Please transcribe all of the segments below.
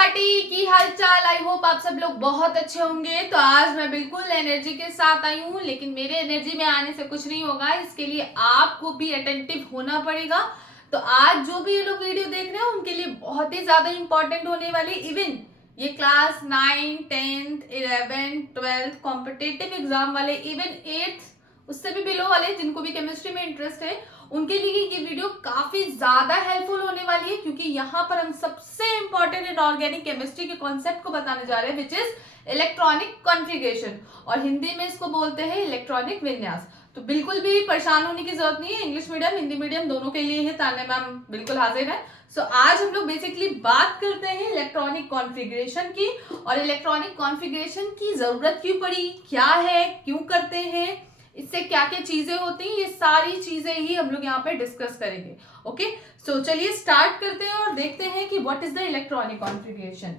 Party की हालचाल। I hope आप सब लोग बहुत अच्छे होंगे। तो आज मैं बिल्कुल एनर्जी के साथ आई हूँ, लेकिन मेरे एनर्जी में आने से कुछ नहीं होगा। इसके लिए आपको भी अटेंटिव होना पड़ेगा। तो आज जो भी ये लोग वीडियो देख रहे हैं उनके लिए बहुत ही ज्यादा इंपॉर्टेंट होने वाली, इवन ये class 9, 10th, 11th, 12th competitive exam वाले, इवन 8th उससे भी बिलो वाले जिनको भी केमिस्ट्री में इंटरेस्ट है, उनके लिए ये वीडियो काफी ज्यादा हेल्पफुल होने वाली है। क्योंकि यहाँ पर हम सबसे इंपॉर्टेंट इनऑर्गेनिक केमिस्ट्री के कॉन्सेप्ट को बताने जा रहे हैं, विच इज इलेक्ट्रॉनिक कॉन्फ़िगरेशन, और हिंदी में इसको बोलते हैं इलेक्ट्रॉनिक विन्यास। तो बिल्कुल भी परेशान होने की जरूरत नहीं है। इंग्लिश मीडियम, हिंदी मीडियम दोनों के लिए है। तान्या मैम बिल्कुल हाजिर है। सो आज हम लोग बेसिकली बात करते हैं इलेक्ट्रॉनिक कॉन्फ़िगरेशन की, और इलेक्ट्रॉनिक कॉन्फ़िगरेशन की जरूरत क्यों पड़ी, क्या है, क्यों करते हैं, इससे क्या क्या चीजें होती हैं, ये सारी चीजें ही हम लोग यहाँ पे डिस्कस करेंगे। ओके, सो चलिए स्टार्ट करते हैं और देखते हैं कि what is the electronic configuration.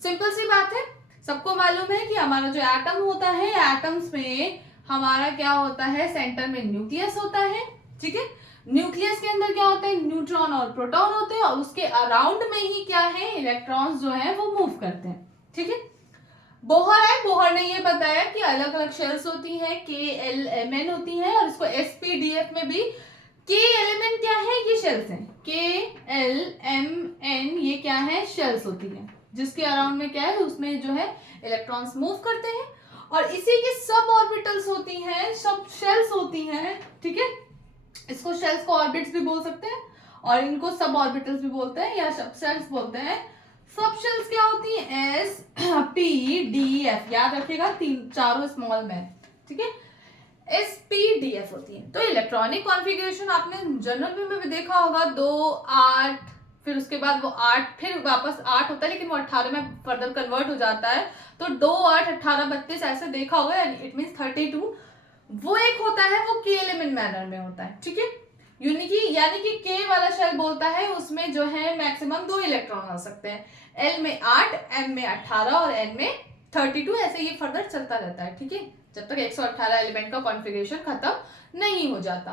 Simple सी बात है, सबको मालूम है कि हमारा जो एटम होता है, एटम्स में हमारा क्या होता है, सेंटर में न्यूक्लियस होता है। ठीक है, न्यूक्लियस के अंदर क्या होता है, न्यूट्रॉन और प्रोटॉन होते हैं, और उसके अराउंड में ही क्या है, इलेक्ट्रॉन्स जो है वो मूव करते हैं। ठीक है, बोहर है, बोहर ने ये बताया कि अलग अलग शेल्स होती हैं, KLMN होती हैं, और इसको SPDF में भी KLMN क्या है, ये शेल्स हैं। KLMN ये क्या है, शेल्स होती हैं, जिसके अराउंड में क्या है, उसमें जो है इलेक्ट्रॉन्स मूव करते हैं, और इसी की सब ऑर्बिटल्स होती हैं, सब शेल्स होती हैं। ठीक है, इसको शेल्स को ऑर्बिट्स भी बोल सकते हैं, और इनको सब ऑर्बिटल्स भी बोलते हैं, या सब शेल्स बोलते हैं। सब शेल्स क्या होती हैं, SPDF, याद रखिएगा, चारों स्मॉल में। ठीक है, SPDF होती है। तो इलेक्ट्रॉनिक कॉन्फ़िगरेशन आपने जनरल में भी देखा होगा, 2, 8, फिर उसके बाद वो 8 फिर वापस 8 होता है, लेकिन वो 18 में फर्दर कन्वर्ट हो जाता है। तो 2, 8, 18, 32 ऐसे देखा होगा, इट मीन्स 32। वो एक होता है, वो KLMN मैनर में होता है। ठीक है, यानी कि K वाला शेल बोलता है उसमें जो है मैक्सिमम 2 इलेक्ट्रॉन आ सकते हैं। L में 8, M में 18 और N में 32, ऐसे ये फर्दर चलता रहता है। ठीक है, जब तक 118 एलिमेंट का कॉन्फ़िगरेशन खत्म नहीं हो जाता।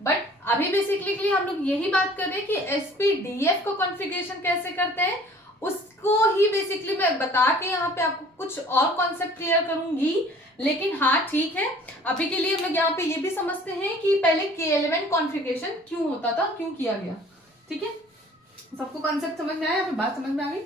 बट अभी बेसिकली के लिए हम लोग यही बात कर रहे हैं कि SPDF को कॉन्फ़िगरेशन कैसे करते हैं, उसको ही बेसिकली मैं बता के यहाँ पे आपको कुछ और कॉन्सेप्ट क्लियर करूंगी। लेकिन हाँ ठीक है, अभी के लिए हम लोग यहाँ पे ये भी समझते हैं कि पहले KLMN कॉन्फ़िगरेशन क्यों होता था, क्यों किया गया। ठीक है, सबको कॉन्सेप्ट समझ में आया, अभी बात समझ में आ गई।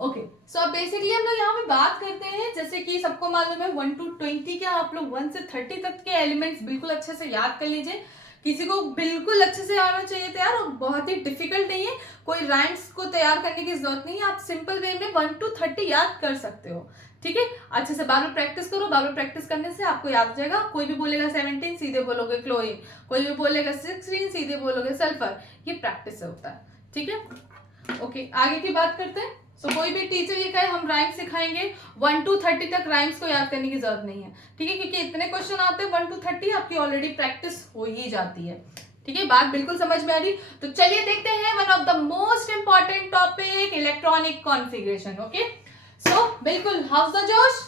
ओके, सो अब बेसिकली हम लोग यहाँ पे बात करते हैं, जैसे कि सबको मालूम है 1 to 20 के, आप लोग 1 से 30 तक के एलिमेंट्स बिल्कुल अच्छे से याद कर लीजिए। किसी को बिल्कुल अच्छे से आना चाहिए तैयार, और बहुत ही डिफिकल्ट नहीं है, कोई राइम्स को तैयार करने की जरूरत नहीं है, आप सिंपल वे में 1 to 30 याद कर सकते हो। ठीक है, अच्छे से बार बार प्रैक्टिस करो, बार बार प्रैक्टिस करने से आपको याद हो जाएगा। कोई भी बोलेगा 17 सीधे बोलोगे क्लोरीन, कोई भी बोलेगा 16 सीधे बोलोगे सल्फर, ये प्रैक्टिस से होता है। ठीक है, ओके, आगे की बात करते हैं। सो कोई भी टीचर ये कहे हम राइम्स सिखाएंगे, 1 to 30 तक राइम्स को याद करने की जरूरत नहीं है। ठीक है, क्योंकि इतने क्वेश्चन आते हैं 1 to 30, आपकी ऑलरेडी प्रैक्टिस हो ही जाती है। ठीक है, बात बिल्कुल समझ में आ रही। तो चलिए देखते हैं one of the most important topic, electronic configuration. Okay, so बिल्कुल हाउस द जोश,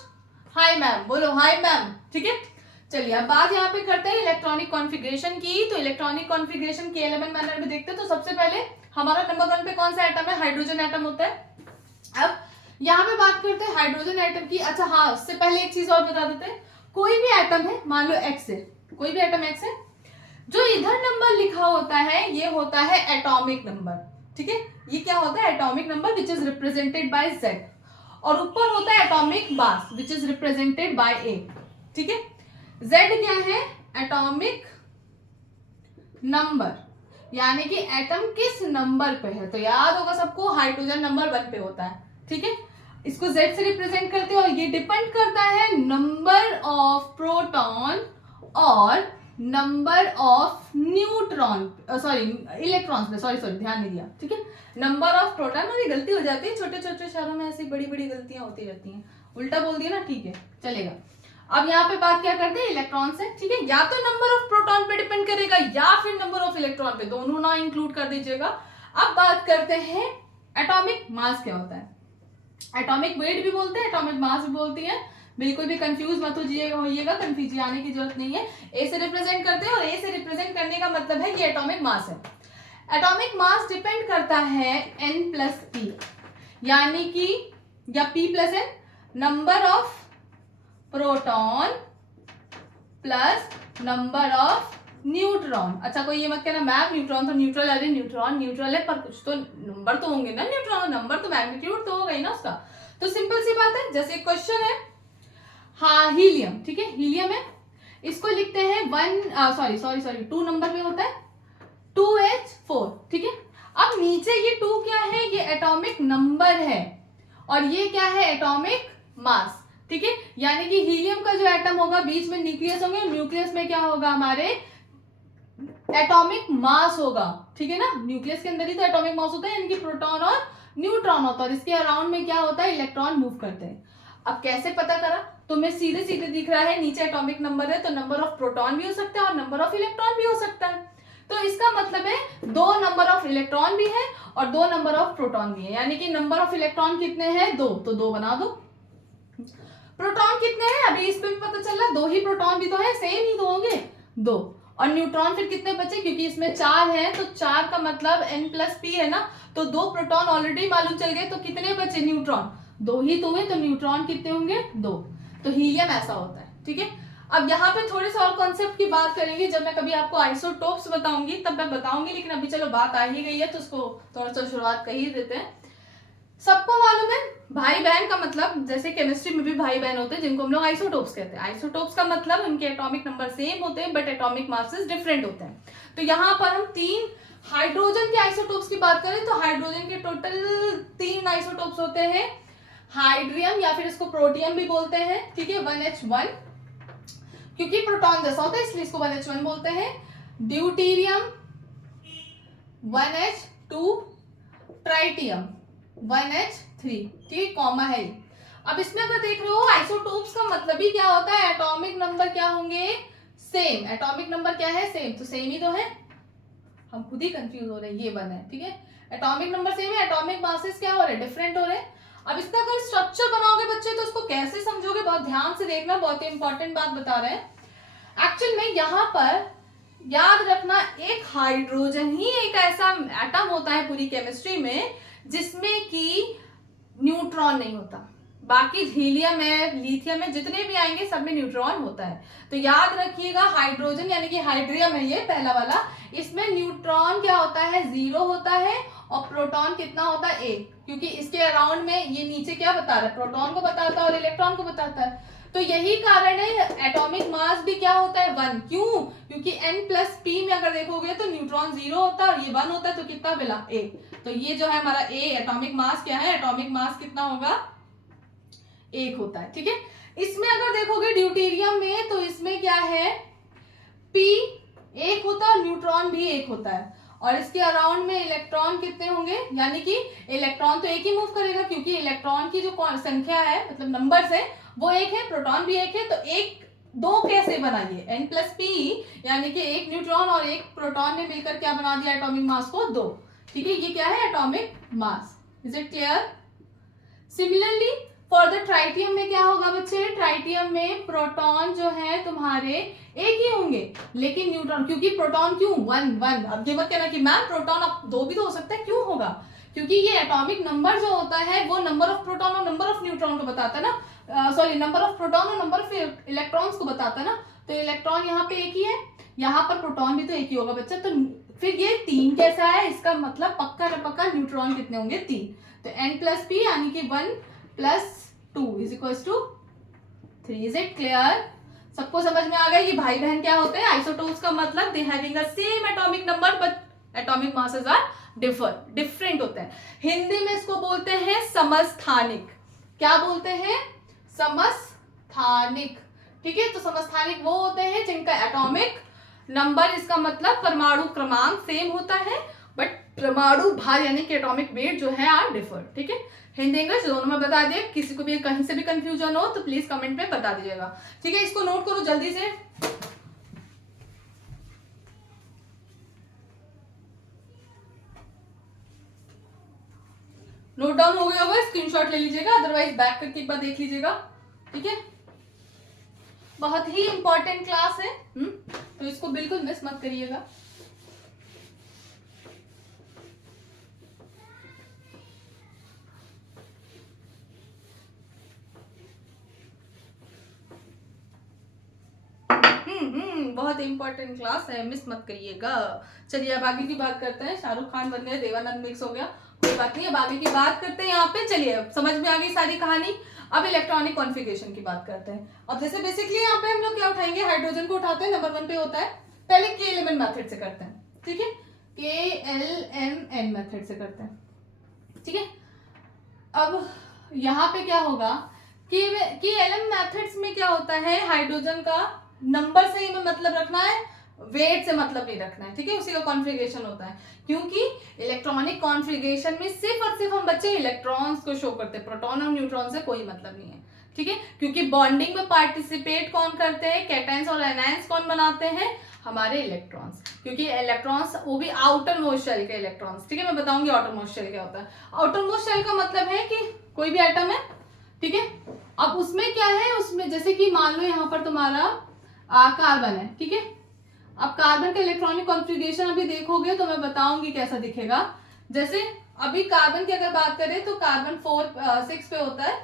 हाय मैम बोलो, हाय मैम। ठीक है, चलिए अब बात यहाँ पे करते हैं इलेक्ट्रॉनिक कॉन्फ़िगरेशन की। तो इलेक्ट्रॉनिक कॉन्फ़िगरेशन KLMN मैनर में देखते हैं। तो सबसे पहले हमारा नंबर 1 पे कौन सा एटम है, हाइड्रोजन एटम होता है। अब यहाँ पे बात करते हैं हाइड्रोजन एटम की। अच्छा हाँ, उससे पहले एक चीज और बता देते हैं, कोई भी एटम है, मान लो X है, कोई भी एटम X है, जो इधर नंबर लिखा होता है ये होता है एटॉमिक नंबर। ठीक है, ये क्या होता है, atomic number which is represented by Z, और ऊपर होता है atomic mass which is represented by A। ठीक है, Z क्या है, एटॉमिक नंबर, यानी कि एटम किस नंबर पे है। तो याद होगा सबको, हाइड्रोजन नंबर 1 पे होता है। ठीक है, इसको Z से रिप्रेजेंट करते हैं, और ये डिपेंड करता है नंबर ऑफ प्रोटॉन और number of neutron, sorry electrons पे, सॉरी ध्यान नहीं दिया। ठीक है, नंबर ऑफ प्रोटॉन, और ये गलती हो जाती है छोटे छोटे शहरों में, ऐसी बड़ी बड़ी गलतियां होती रहती हैं, उल्टा बोल दिया ना, ठीक है चलेगा। अब यहाँ पे बात क्या करते हैं, इलेक्ट्रॉन से। ठीक है, या तो नंबर ऑफ प्रोटॉन पे डिपेंड करेगा, या फिर नंबर ऑफ इलेक्ट्रॉन पे, दोनों ना इंक्लूड कर दीजिएगा। अब बात करते हैं एटॉमिक मास क्या होता है। एटॉमिक वेट भी बोलते हैं, एटॉमिक मास भी बोलती है, बिल्कुल भी कंफ्यूज मत होइएगा, कंफ्यूज आने की जरूरत नहीं है। ए से रिप्रेजेंट करते हैं, और ए से रिप्रेजेंट करने का मतलब है कि एटॉमिक मास है। एटॉमिक मास डिपेंड करता है N+P, यानी कि या P plus N, number of proton plus number of neutron. अच्छा कोई ये मत कहना मैम न्यूट्रॉन तो न्यूट्रल, अरे न्यूट्रॉन न्यूट्रल है पर कुछ तो नंबर तो होंगे ना, न्यूट्रॉन नंबर तो मैग्नीट्यूड तो होगा ही ना उसका। तो सिंपल सी बात है, जैसे क्वेश्चन है, हाँ हीलियम, ठीक है हीलियम है, इसको लिखते हैं 2 नंबर में होता है 2H4, ठीक है। अब नीचे ये 2 क्या है, ये एटॉमिक नंबर है और ये क्या है, एटॉमिक मास, ठीक है। यानी कि हीलियम का जो एटम होगा बीच में न्यूक्लियस होंगे, न्यूक्लियस में क्या होगा, हमारे एटॉमिक मास होगा, ठीक है ना। न्यूक्लियस के अंदर ही तो एटॉमिक मास होता है, यानी कि प्रोटॉन और न्यूट्रॉन होता है और इसके अराउंड में क्या होता है, इलेक्ट्रॉन मूव करते हैं। अब कैसे पता करा, तुम्हें सीधे सीधे दिख रहा है नीचे एटॉमिक नंबर है, तो नंबर ऑफ प्रोटॉन भी हो सकता है और नंबर ऑफ इलेक्ट्रॉन भी हो सकता है। तो इसका मतलब है 2 नंबर ऑफ इलेक्ट्रॉन भी है और 2 नंबर ऑफ प्रोटॉन भी है, यानी कि नंबर ऑफ इलेक्ट्रॉन कितने हैं, 2, तो 2 बना दो। प्रोटॉन कितने हैं, अभी इस पे भी पता चल रहा, 2 ही प्रोटॉन भी तो है, सेम ही तो होंगे 2। और न्यूट्रॉन फिर कितने बचे, क्योंकि इसमें 4 है तो 4 का मतलब N प्लस P है ना, तो 2 प्रोटॉन ऑलरेडी मालूम चल गए, तो कितने बचे, न्यूट्रॉन 2 ही तो हुए, तो न्यूट्रॉन कितने होंगे, 2। तो हीलियम ऐसा होता है, ठीक है। अब यहाँ पे थोड़े से और कॉन्सेप्ट की बात करेंगे, जब मैं कभी आपको आइसोटोप्स बताऊंगी तब मैं बताऊंगी, लेकिन अभी चलो बात आ ही गई है तो उसको थोड़ा सा शुरुआत कर ही देते हैं। सबको मालूम है भाई बहन का मतलब, जैसे केमिस्ट्री में भी भाई बहन होते हैं जिनको हम लोग आइसोटोप्स कहते हैं। आइसोटोप्स का मतलब उनके एटॉमिक नंबर सेम होते हैं बट एटॉमिक मासेस डिफरेंट होते हैं। तो यहाँ पर हम 3 हाइड्रोजन के आइसोटोप्स की बात करें तो हाइड्रोजन के टोटल 3 आइसोटोप्स होते हैं। हाइड्रियम या फिर इसको प्रोटियम भी बोलते हैं, ठीक है, 1H1, क्योंकि प्रोटॉन जैसा होता है इसलिए इसको 1H1 बोलते हैं। ड्यूटीरियम 1H2, ट्राइटियम 1H3, ठीक है, कॉमा है। अब इसमें अगर देख रहे हो आइसोटोप्स का मतलब ही क्या होता है, एटॉमिक नंबर क्या होंगे, सेम। एटॉमिक नंबर क्या है, सेम, तो सेम ही तो है, हम खुद ही कंफ्यूज हो रहे हैं, ये बना है, ठीक है। एटॉमिक नंबर सेम है, एटॉमिक मासेस क्या हो रहे हैं, डिफरेंट हो रहे हैं। अब इसका अगर स्ट्रक्चर बनाओगे बच्चे तो उसको कैसे समझोगे, बहुत ध्यान से देखना, बहुत ही इंपॉर्टेंट बात बता रहे हैं। एक्चुअल में यहाँ पर याद रखना, एक हाइड्रोजन ही एक ऐसा एटम होता है पूरी केमिस्ट्री में जिसमें कि न्यूट्रॉन नहीं होता। बाकी हीलियम है, लिथियम है, जितने भी आएंगे सब में न्यूट्रॉन होता है। तो याद रखिएगा हाइड्रोजन यानी कि हाइड्रियम है ये पहला वाला, इसमें न्यूट्रॉन क्या होता है, 0 होता है और प्रोटॉन कितना होता है, 1, क्योंकि इसके अराउंड में ये नीचे क्या बता रहा है, प्रोटॉन को बताता है और इलेक्ट्रॉन को बताता है। तो यही कारण है एटॉमिक मास भी क्या होता है, 1, क्यों, क्योंकि N प्लस P में अगर देखोगे तो न्यूट्रॉन 0 होता है और ये 1 होता है, तो कितना मिला, 1। तो ये जो है हमारा A एटॉमिक मास क्या है, एटॉमिक मास कितना होगा, 1 होता है, ठीक है। इसमें अगर देखोगे ड्यूटेरियम में तो इसमें क्या है, P 1 होता है और न्यूट्रॉन भी 1 होता है और इसके अराउंड में इलेक्ट्रॉन कितने होंगे, यानी कि इलेक्ट्रॉन तो 1 ही मूव करेगा क्योंकि इलेक्ट्रॉन की जो संख्या है मतलब नंबर्स है वो 1 है, प्रोटॉन भी 1 है, तो 1 2 कैसे बनाइए, N प्लस P यानी कि 1 न्यूट्रॉन और 1 प्रोटॉन ने मिलकर क्या बना दिया, एटॉमिक मास को 2, ठीक है। ये क्या है, atomic mass. Is it clear. Similarly for the tritium में क्या होगा बच्चे, ट्राइटियम में प्रोटॉन जो है तुम्हारे 1 ही होंगे लेकिन न्यूट्रॉन, क्योंकि प्रोटॉन क्यों 1 अब ये मत कहना कि मैम प्रोटॉन अब 2 भी तो हो सकता है, क्यों होगा, क्योंकि ये एटॉमिक नंबर जो होता है वो नंबर ऑफ प्रोटॉन और नंबर ऑफ न्यूट्रॉन को बताता है ना, नंबर ऑफ प्रोटॉन और नंबर ऑफ इलेक्ट्रॉन्स को बताता है ना। तो इलेक्ट्रॉन यहाँ पे 1 ही है, यहाँ पर प्रोटॉन भी तो 1 ही होगा बच्चा, तो फिर ये 3 कैसा है, इसका मतलब पक्का पक्का न्यूट्रॉन कितने होंगे, 3। तो N प्लस P यानी कि 1 plus 2 is equals to 3। Is it clear, सबको समझ में आ गया ये भाई बहन क्या होते हैं। आइसोटोप्स का मतलब they having a same atomic number but atomic masses are different होते हैं। हिंदी में इसको बोलते हैं समस्थानिक, क्या बोलते हैं, समस्थानिक, ठीक है। तो समस्थानिक वो होते हैं जिनका एटॉमिक नंबर, इसका मतलब परमाणु क्रमांक सेम होता है बट परमाणु भार यानी कि एटॉमिक वेट जो है आर डिफर, ठीक है। हिंदी इंग्लिश दोनों में बता दिए, किसी को भी कहीं से भी कंफ्यूजन हो तो प्लीज कमेंट में बता दीजिएगा, ठीक है। इसको नोट करो जल्दी से। नोट डाउन हो गया होगा, स्क्रीनशॉट ले लीजिएगा, अदरवाइज बैक करके एक बार देख लीजिएगा, ठीक है। बहुत ही इंपॉर्टेंट क्लास है, तो इसको बिल्कुल मिस मत करिएगा। बहुत इंपॉर्टेंट क्लास है, मिस मत करिएगा। चलिए अब आगे की बात करते हैं। शाहरुख खान बन गए, देवानंद मिक्स हो गया, कोई बात नहीं। अब आगे की बात करते हैं यहाँ पे। चलिए अब समझ में आ गई सारी कहानी। अब इलेक्ट्रॉनिक कॉन्फ़िगरेशन की बात करते हैं। अब जैसे बेसिकली यहाँ पे हम लोग क्या उठाएंगे, हाइड्रोजन को उठाते हैं, नंबर 1 पे होता है। पहले के एलिमेंट मेथड से करते हैं, ठीक है, KLMN मेथड से करते हैं, ठीक है। अब यहाँ पे क्या होगा कि LM मेथड्स में क्या होता है, हाइड्रोजन का नंबर से ही में मतलब रखना है, वेट से मतलब नहीं रखना है, ठीक है, उसी का कॉन्फ़िगरेशन होता है। क्योंकि इलेक्ट्रॉनिक कॉन्फ़िगरेशन में सिर्फ और सिर्फ हम बच्चे इलेक्ट्रॉन्स को शो करते हैं, प्रोटॉन और न्यूट्रॉन से कोई मतलब नहीं है, ठीक है। क्योंकि बॉन्डिंग में पार्टिसिपेट कौन करते हैं, कैटायंस और एनायंस कौन बनाते हैं, हमारे इलेक्ट्रॉन्स। क्योंकि इलेक्ट्रॉन्स वो भी आउटर मोस्ट शेल के इलेक्ट्रॉन्स, ठीक है। मैं बताऊंगी आउटर मोस्ट शेल क्या होता है। आउटर मोस्ट शेल का मतलब है कि कोई भी एटम है, ठीक है। अब उसमें क्या है, उसमें जैसे कि मान लो यहाँ पर तुम्हारा कार्बन है, ठीक है। अब कार्बन का इलेक्ट्रॉनिक कॉन्फ़िगरेशन अभी देखोगे तो मैं बताऊंगी कैसा दिखेगा। जैसे अभी कार्बन की अगर बात करें तो कार्बन 4 6 पे होता है,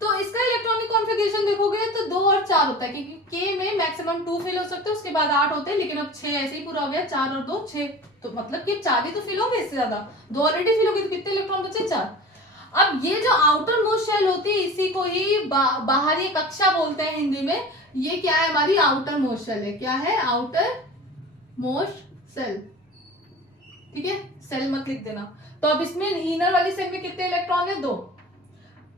तो इसका इलेक्ट्रॉनिक कॉन्फ़िगरेशन देखोगे तो 2 और 4 होता है, क्योंकि के में मैक्सिमम 2 फिल हो सकते हैं, उसके बाद 8 होते हैं, लेकिन अब 6 ऐसे ही पूरा हो गया, 4 और 2 6, तो मतलब कि 4 ही तो फिल होंगे, इससे ज्यादा 2 ऑलरेडी फिल हो गए, तो कितने इलेक्ट्रॉन बचे, 4। अब ये जो आउटर मोस्ट शेल होती है, इसी को ही बाहरी कक्षा बोलते हैं हिंदी में। ये क्या है, हमारी आउटर मोस्ट शेल है। क्या है, आउटर मोस्ट शेल, ठीक है, सेल मत लिख देना। तो अब इसमें इनर वाली सेल में कितने इलेक्ट्रॉन है, 2,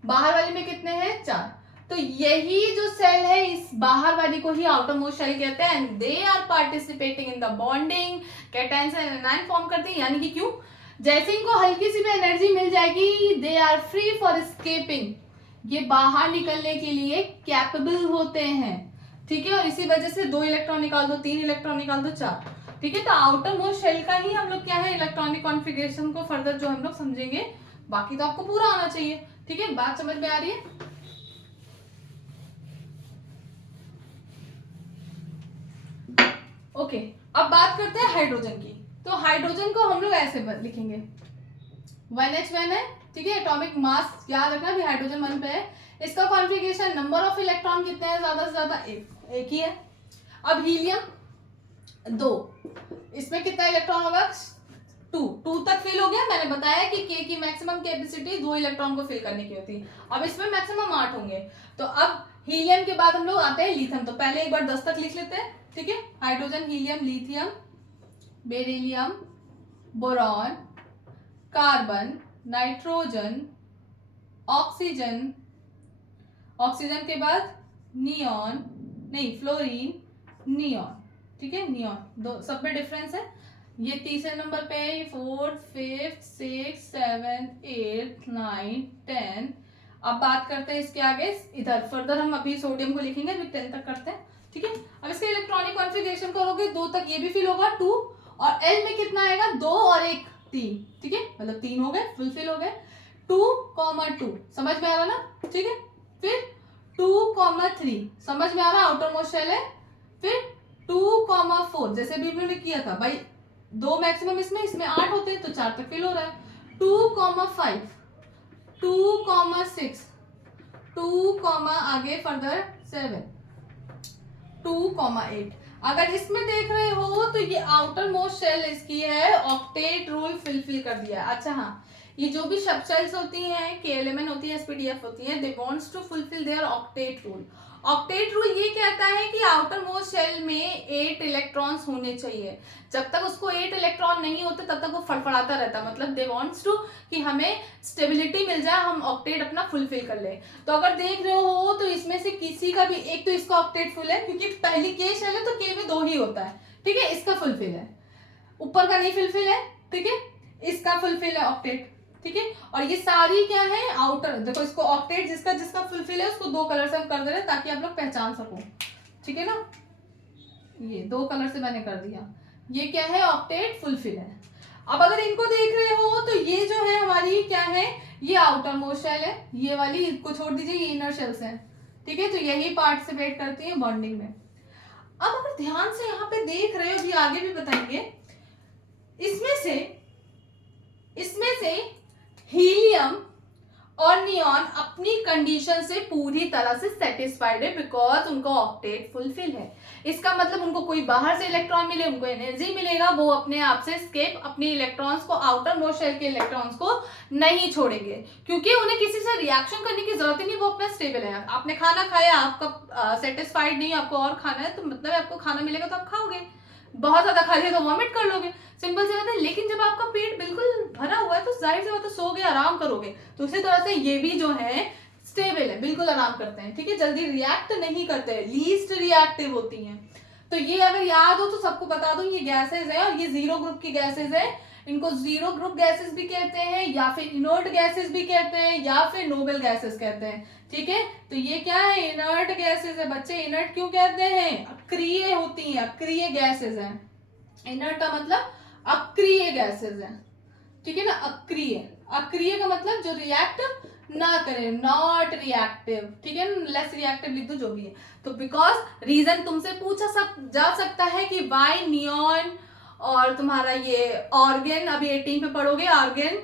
बाहर वाली में कितने हैं, 4। तो यही जो सेल है, इस बाहर वाली को ही आउटर मोस्ट शेल कहते हैं। And they are participating in the bonding, cations and anion form करते हैं। यानी कि क्यों, जैसे इनको हल्की सी भी एनर्जी मिल जाएगी, they are free for escaping, ये बाहर निकलने के लिए कैपेबल होते हैं, ठीक है। और इसी वजह से 2 इलेक्ट्रॉन निकाल दो, 3 इलेक्ट्रॉन निकाल दो, 4, ठीक है। तो आउटर मोस्ट शेल का ही हम लोग क्या है, इलेक्ट्रॉनिक कॉन्फ़िगरेशन को फर्दर जो हम लोग समझेंगे। बाकी तो आपको पूरा आना चाहिए, ठीक है। बात समझ में आ रही है। ओके, अब बात करते हैं हाइड्रोजन की। तो हाइड्रोजन को हम लोग ऐसे लिखेंगे, 1H1 है, ठीक है। एटॉमिक मास याद रखना भी, हाइड्रोजन 1 पे है। इसका कॉन्फ़िगरेशन, नंबर ऑफ इलेक्ट्रॉन कितने हैं, ज्यादा से ज्यादा एक ही है। अब हीलियम 2, इसमें कितना इलेक्ट्रॉन होगा, 2 तक फिल हो गया। मैंने बताया कि के की मैक्सिमम कैपेसिटी 2 इलेक्ट्रॉन को फिल करने की होती है। अब इसमें मैक्सिमम 8 होंगे। तो अब हीलियम के बाद हम लोग आते हैं लिथियम। तो पहले एक बार 10 तक लिख लेते हैं, ठीक है। Hydrogen, helium, lithium, beryllium, boron, carbon, nitrogen, oxygen, oxygen के बाद नियॉन, नहीं फ्लोरीन, नियॉन, ठीक है। नियॉन दो सब में डिफरेंस है। ये तीसरे नंबर पे है, 4th 5th 6th 7th 8th 9th 10th। अब बात करते हैं इसके आगे, इधर फर्दर हम अभी सोडियम को लिखेंगे, अभी 10 तक करते हैं, ठीक है। अब इसके इलेक्ट्रॉनिक कॉन्फ़िगरेशन करोगे, 2 तक ये भी फिल होगा, 2, और एल में कितना आएगा, 2 और 1 3, ठीक है, मतलब 3 हो गए, फुलफिल हो गए। 2,2 समझ में आ रहा ना, ठीक है। फिर 2,3 समझ में आ रहा, आउटर मोस्ट शेल है। फिर 2,4 जैसे भी हमने किया था भाई, 2 मैक्सिमम इसमें 8 होते हैं, तो 4 तक फिल हो रहा है। 2,5 2,6 2, आगे फर्दर 7 2,8। अगर इसमें देख रहे हो तो ये आउटर मोस्ट शेल इसकी है, ऑक्टेट रूल फुलफिल कर दिया। अच्छा हाँ, ये जो भी सब शेल्स होती हैं, KLMN होती है, SPDF होती है, they wants to fulfill their octet rule. Octet rule ये कहता है कि आउटर मोस्ट शेल में 8 इलेक्ट्रॉन्स होने चाहिए। जब तक उसको 8 इलेक्ट्रॉन नहीं होते तब तक वो फड़फड़ाता रहता, मतलब दे वांट्स टू कि हमें स्टेबिलिटी मिल जाए, हम ऑक्टेट अपना फुलफिल कर ले। तो अगर देख रहे हो तो इसमें से किसी का भी एक, तो इसका ऑक्टेट फुल है क्योंकि पहली के शेल है तो के में 2 ही होता है, ठीक है। इसका फुलफिल है, ऊपर का नहीं फुलफिल है, ठीक है। इसका फुलफिल है ऑक्टेट, ठीक है। और ये सारी क्या है, आउटर, देखो इसको ऑक्टेट जिसका जिसका फुलफिल है उसको 2 कलर से हम कर दे रहे हैं ताकि आप लोग पहचान सको, ठीक है ना। ये 2 कलर से मैंने कर दिया, ये क्या है, ऑक्टेट फुलफिल है। अब अगर इनको देख रहे हो तो ये जो है हमारी क्या है, ये आउटर मोस्ट शेल है, ये वाली इसको छोड़ दीजिए, ये इनर शेल्स है, ठीक है। तो यही पार्टिसिपेट करती है बॉन्डिंग में। अब अगर ध्यान से यहाँ पे देख रहे हो, अभी आगे भी बताएंगे, इसमें से हीलियम और नियॉन अपनी कंडीशन से पूरी तरह से सेटिस्फाइड है बिकॉज उनका ऑक्टेट फुलफिल है। इसका मतलब उनको कोई बाहर से इलेक्ट्रॉन मिले, उनको एनर्जी मिलेगा, वो अपने आप से एस्केप अपने इलेक्ट्रॉन्स को, आउटर मोस्ट शेल के इलेक्ट्रॉन्स को नहीं छोड़ेंगे, क्योंकि उन्हें किसी से रिएक्शन करने की जरूरत ही नहीं, वो अपना स्टेबल है। आपने खाना खाया, आपका सेटिस्फाइड नहीं, आपको और खाना है, तो मतलब आपको खाना मिलेगा तो आप खाओगे, बहुत ज्यादा खा लिया तो वॉमिट कर लोगे, सिंपल सी बात है। लेकिन जब आपका पेट बिल्कुल भरा हुआ है तो जाहिर सी बात है सोओगे, आराम करोगे। तो उसी तरह से ये भी जो है स्टेबल है, बिल्कुल आराम करते हैं, ठीक है, जल्दी रिएक्ट नहीं करते हैं, लीस्ट रिएक्टिव होती हैं। तो ये अगर याद हो तो सबको बता दूं, ये गैसेज है और ये जीरो ग्रुप की गैसेज है। इनको जीरो ग्रुप गैसेस भी कहते हैं, या फिर इनर्ट गैसेस भी कहते हैं, या फिर नोबल गैसेस कहते हैं, ठीक है। तो ये क्या है, इनर्ट गैसेस है बच्चे। इनर्ट क्यों कहते हैं, अक्रिय होती हैं, अक्रिय गैसेस हैं। इनर्ट का मतलब अक्रिय गैसेस हैं, ठीक है ना। अक्रिय, अक्रिय का मतलब जो रिएक्ट ना करे, नॉट रिएक्टिव, ठीक है, लेस रिएक्टिव लिख दो जो भी है। तो बिकॉज रीजन तुमसे पूछा जा सकता है कि वाई नियॉन और तुम्हारा ये ऑर्गन, अभी 18 पे पढ़ोगे, argon,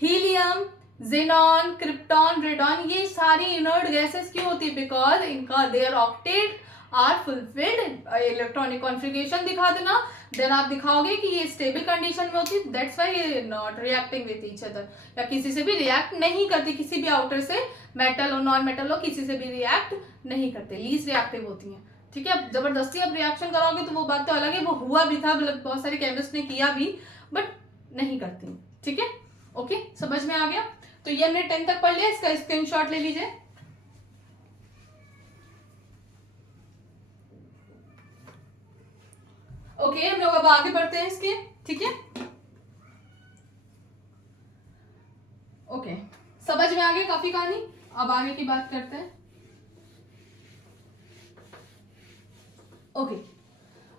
helium, xenon, krypton, radon, ये सारी इनर्ट गैसेस क्यों होती है, बिकॉज इनका their octet are fulfilled. Electronic configuration दिखा देना, देन आप दिखाओगे कि ये स्टेबल कंडीशन में होती है, दैट्स व्हाई ये not reacting with each other, या किसी से भी रिएक्ट नहीं करती, किसी भी आउटर से, मेटल हो नॉन मेटल हो, किसी से भी रिएक्ट नहीं करते, लीस्ट रिएक्टिव होती हैं, ठीक है। अब जबरदस्ती आप रिएक्शन कराओगे तो वो बात तो अलग है, वो हुआ भी था, मतलब बहुत सारे केमिस्ट ने किया भी, बट नहीं करती, ठीक है। ओके, समझ में आ गया। तो ये हमने 10 तक पढ़ लिया, इसका स्क्रीनशॉट ले लीजिए। ओके, हम लोग अब आगे बढ़ते हैं इसके, ठीक है। ओके, समझ में आ गई काफी कहानी। अब आगे की बात करते हैं। ओके,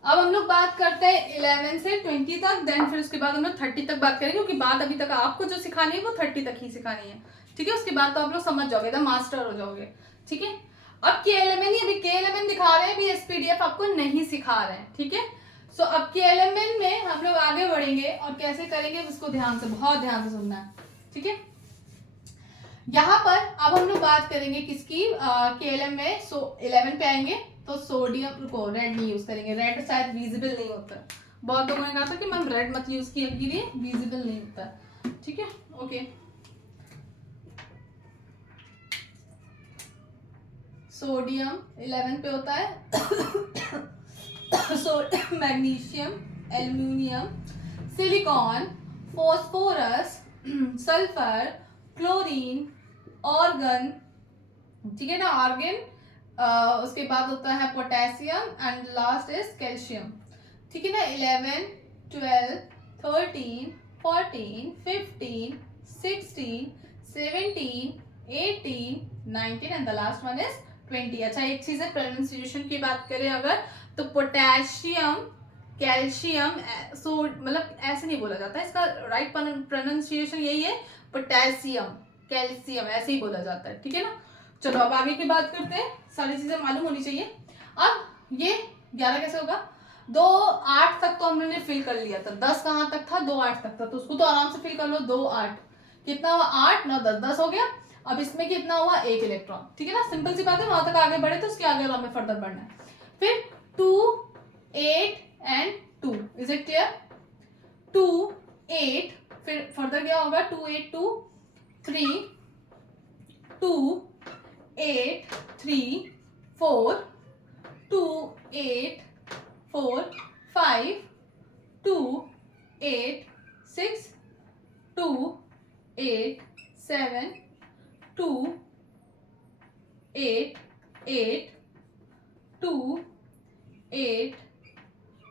अब हम लोग बात करते हैं 11 से 20 तक, देन फिर उसके बाद हम लोग 30 तक बात करेंगे, क्योंकि बात अभी तक आपको जो सिखानी है वो 30 तक ही सिखानी है, ठीक है। उसके बाद तो आप लोग समझ जाओगे, एकदम मास्टर हो जाओगे, ठीक है। अब KLMN, अभी KLMN दिखा रहे हैं, अभी SPDF आपको नहीं सिखा रहे हैं, ठीक है। सो अब KLMN में हम लोग आगे बढ़ेंगे और कैसे करेंगे उसको ध्यान से, बहुत ध्यान से सुनना है, ठीक है। यहाँ पर अब हम लोग बात करेंगे किसकी, KLM में। सो 11 पे आएंगे तो सोडियम को रेड नहीं यूज करेंगे, रेड शायद विजिबल नहीं होता, बहुत लोगों ने कहा था कि मैम रेड मत यूज कीजिए, विजिबल नहीं होता, ठीक है। ओके, सोडियम 11 पे होता है so magnesium, aluminium, silicon, phosphorus, sulphur, chlorine, argon, ठीक है ना, ऑर्गन, उसके बाद होता है potassium and last is calcium, ठीक है ना। 11, 12, 13, 14, 15, 16, 17, 18, 19 and the last one is 20। अच्छा, एक चीज है, प्रोनाउंसिएशन की बात करें अगर, तो पोटेशियम, कैल्शियम, सो मतलब ऐसे नहीं बोला जाता है, इसका राइट प्रोनाउंसिएशन यही है, पोटेशियम, कैल्शियम, ऐसे ही बोला जाता है, ठीक है ना। चलो अब आगे की बात करते हैं, सारी चीजें मालूम होनी चाहिए। अब ये 11 कैसे होगा, 2 8 तक तो हमने फिल कर लिया था, 10 कहाँ तक था, 2 8 तक था, तो उसको तो आराम से फिल कर लो। 2 8 कितना हुआ, 8 9 10, 10 हो गया। अब इसमें कितना हुआ, 1 इलेक्ट्रॉन, ठीक है ना, सिंपल सी बात है। वहां तक आगे बढ़े तो उसके आगे हमें फर्दर बढ़ना है। फिर 2 8 एंड 2, इज इट क्लियर, 2 8, फिर फर्दर क्या होगा, 2 8 2 3 2 8 3 4 2 8 4 5 2 8 6 2 8 7 2 8 8 2 8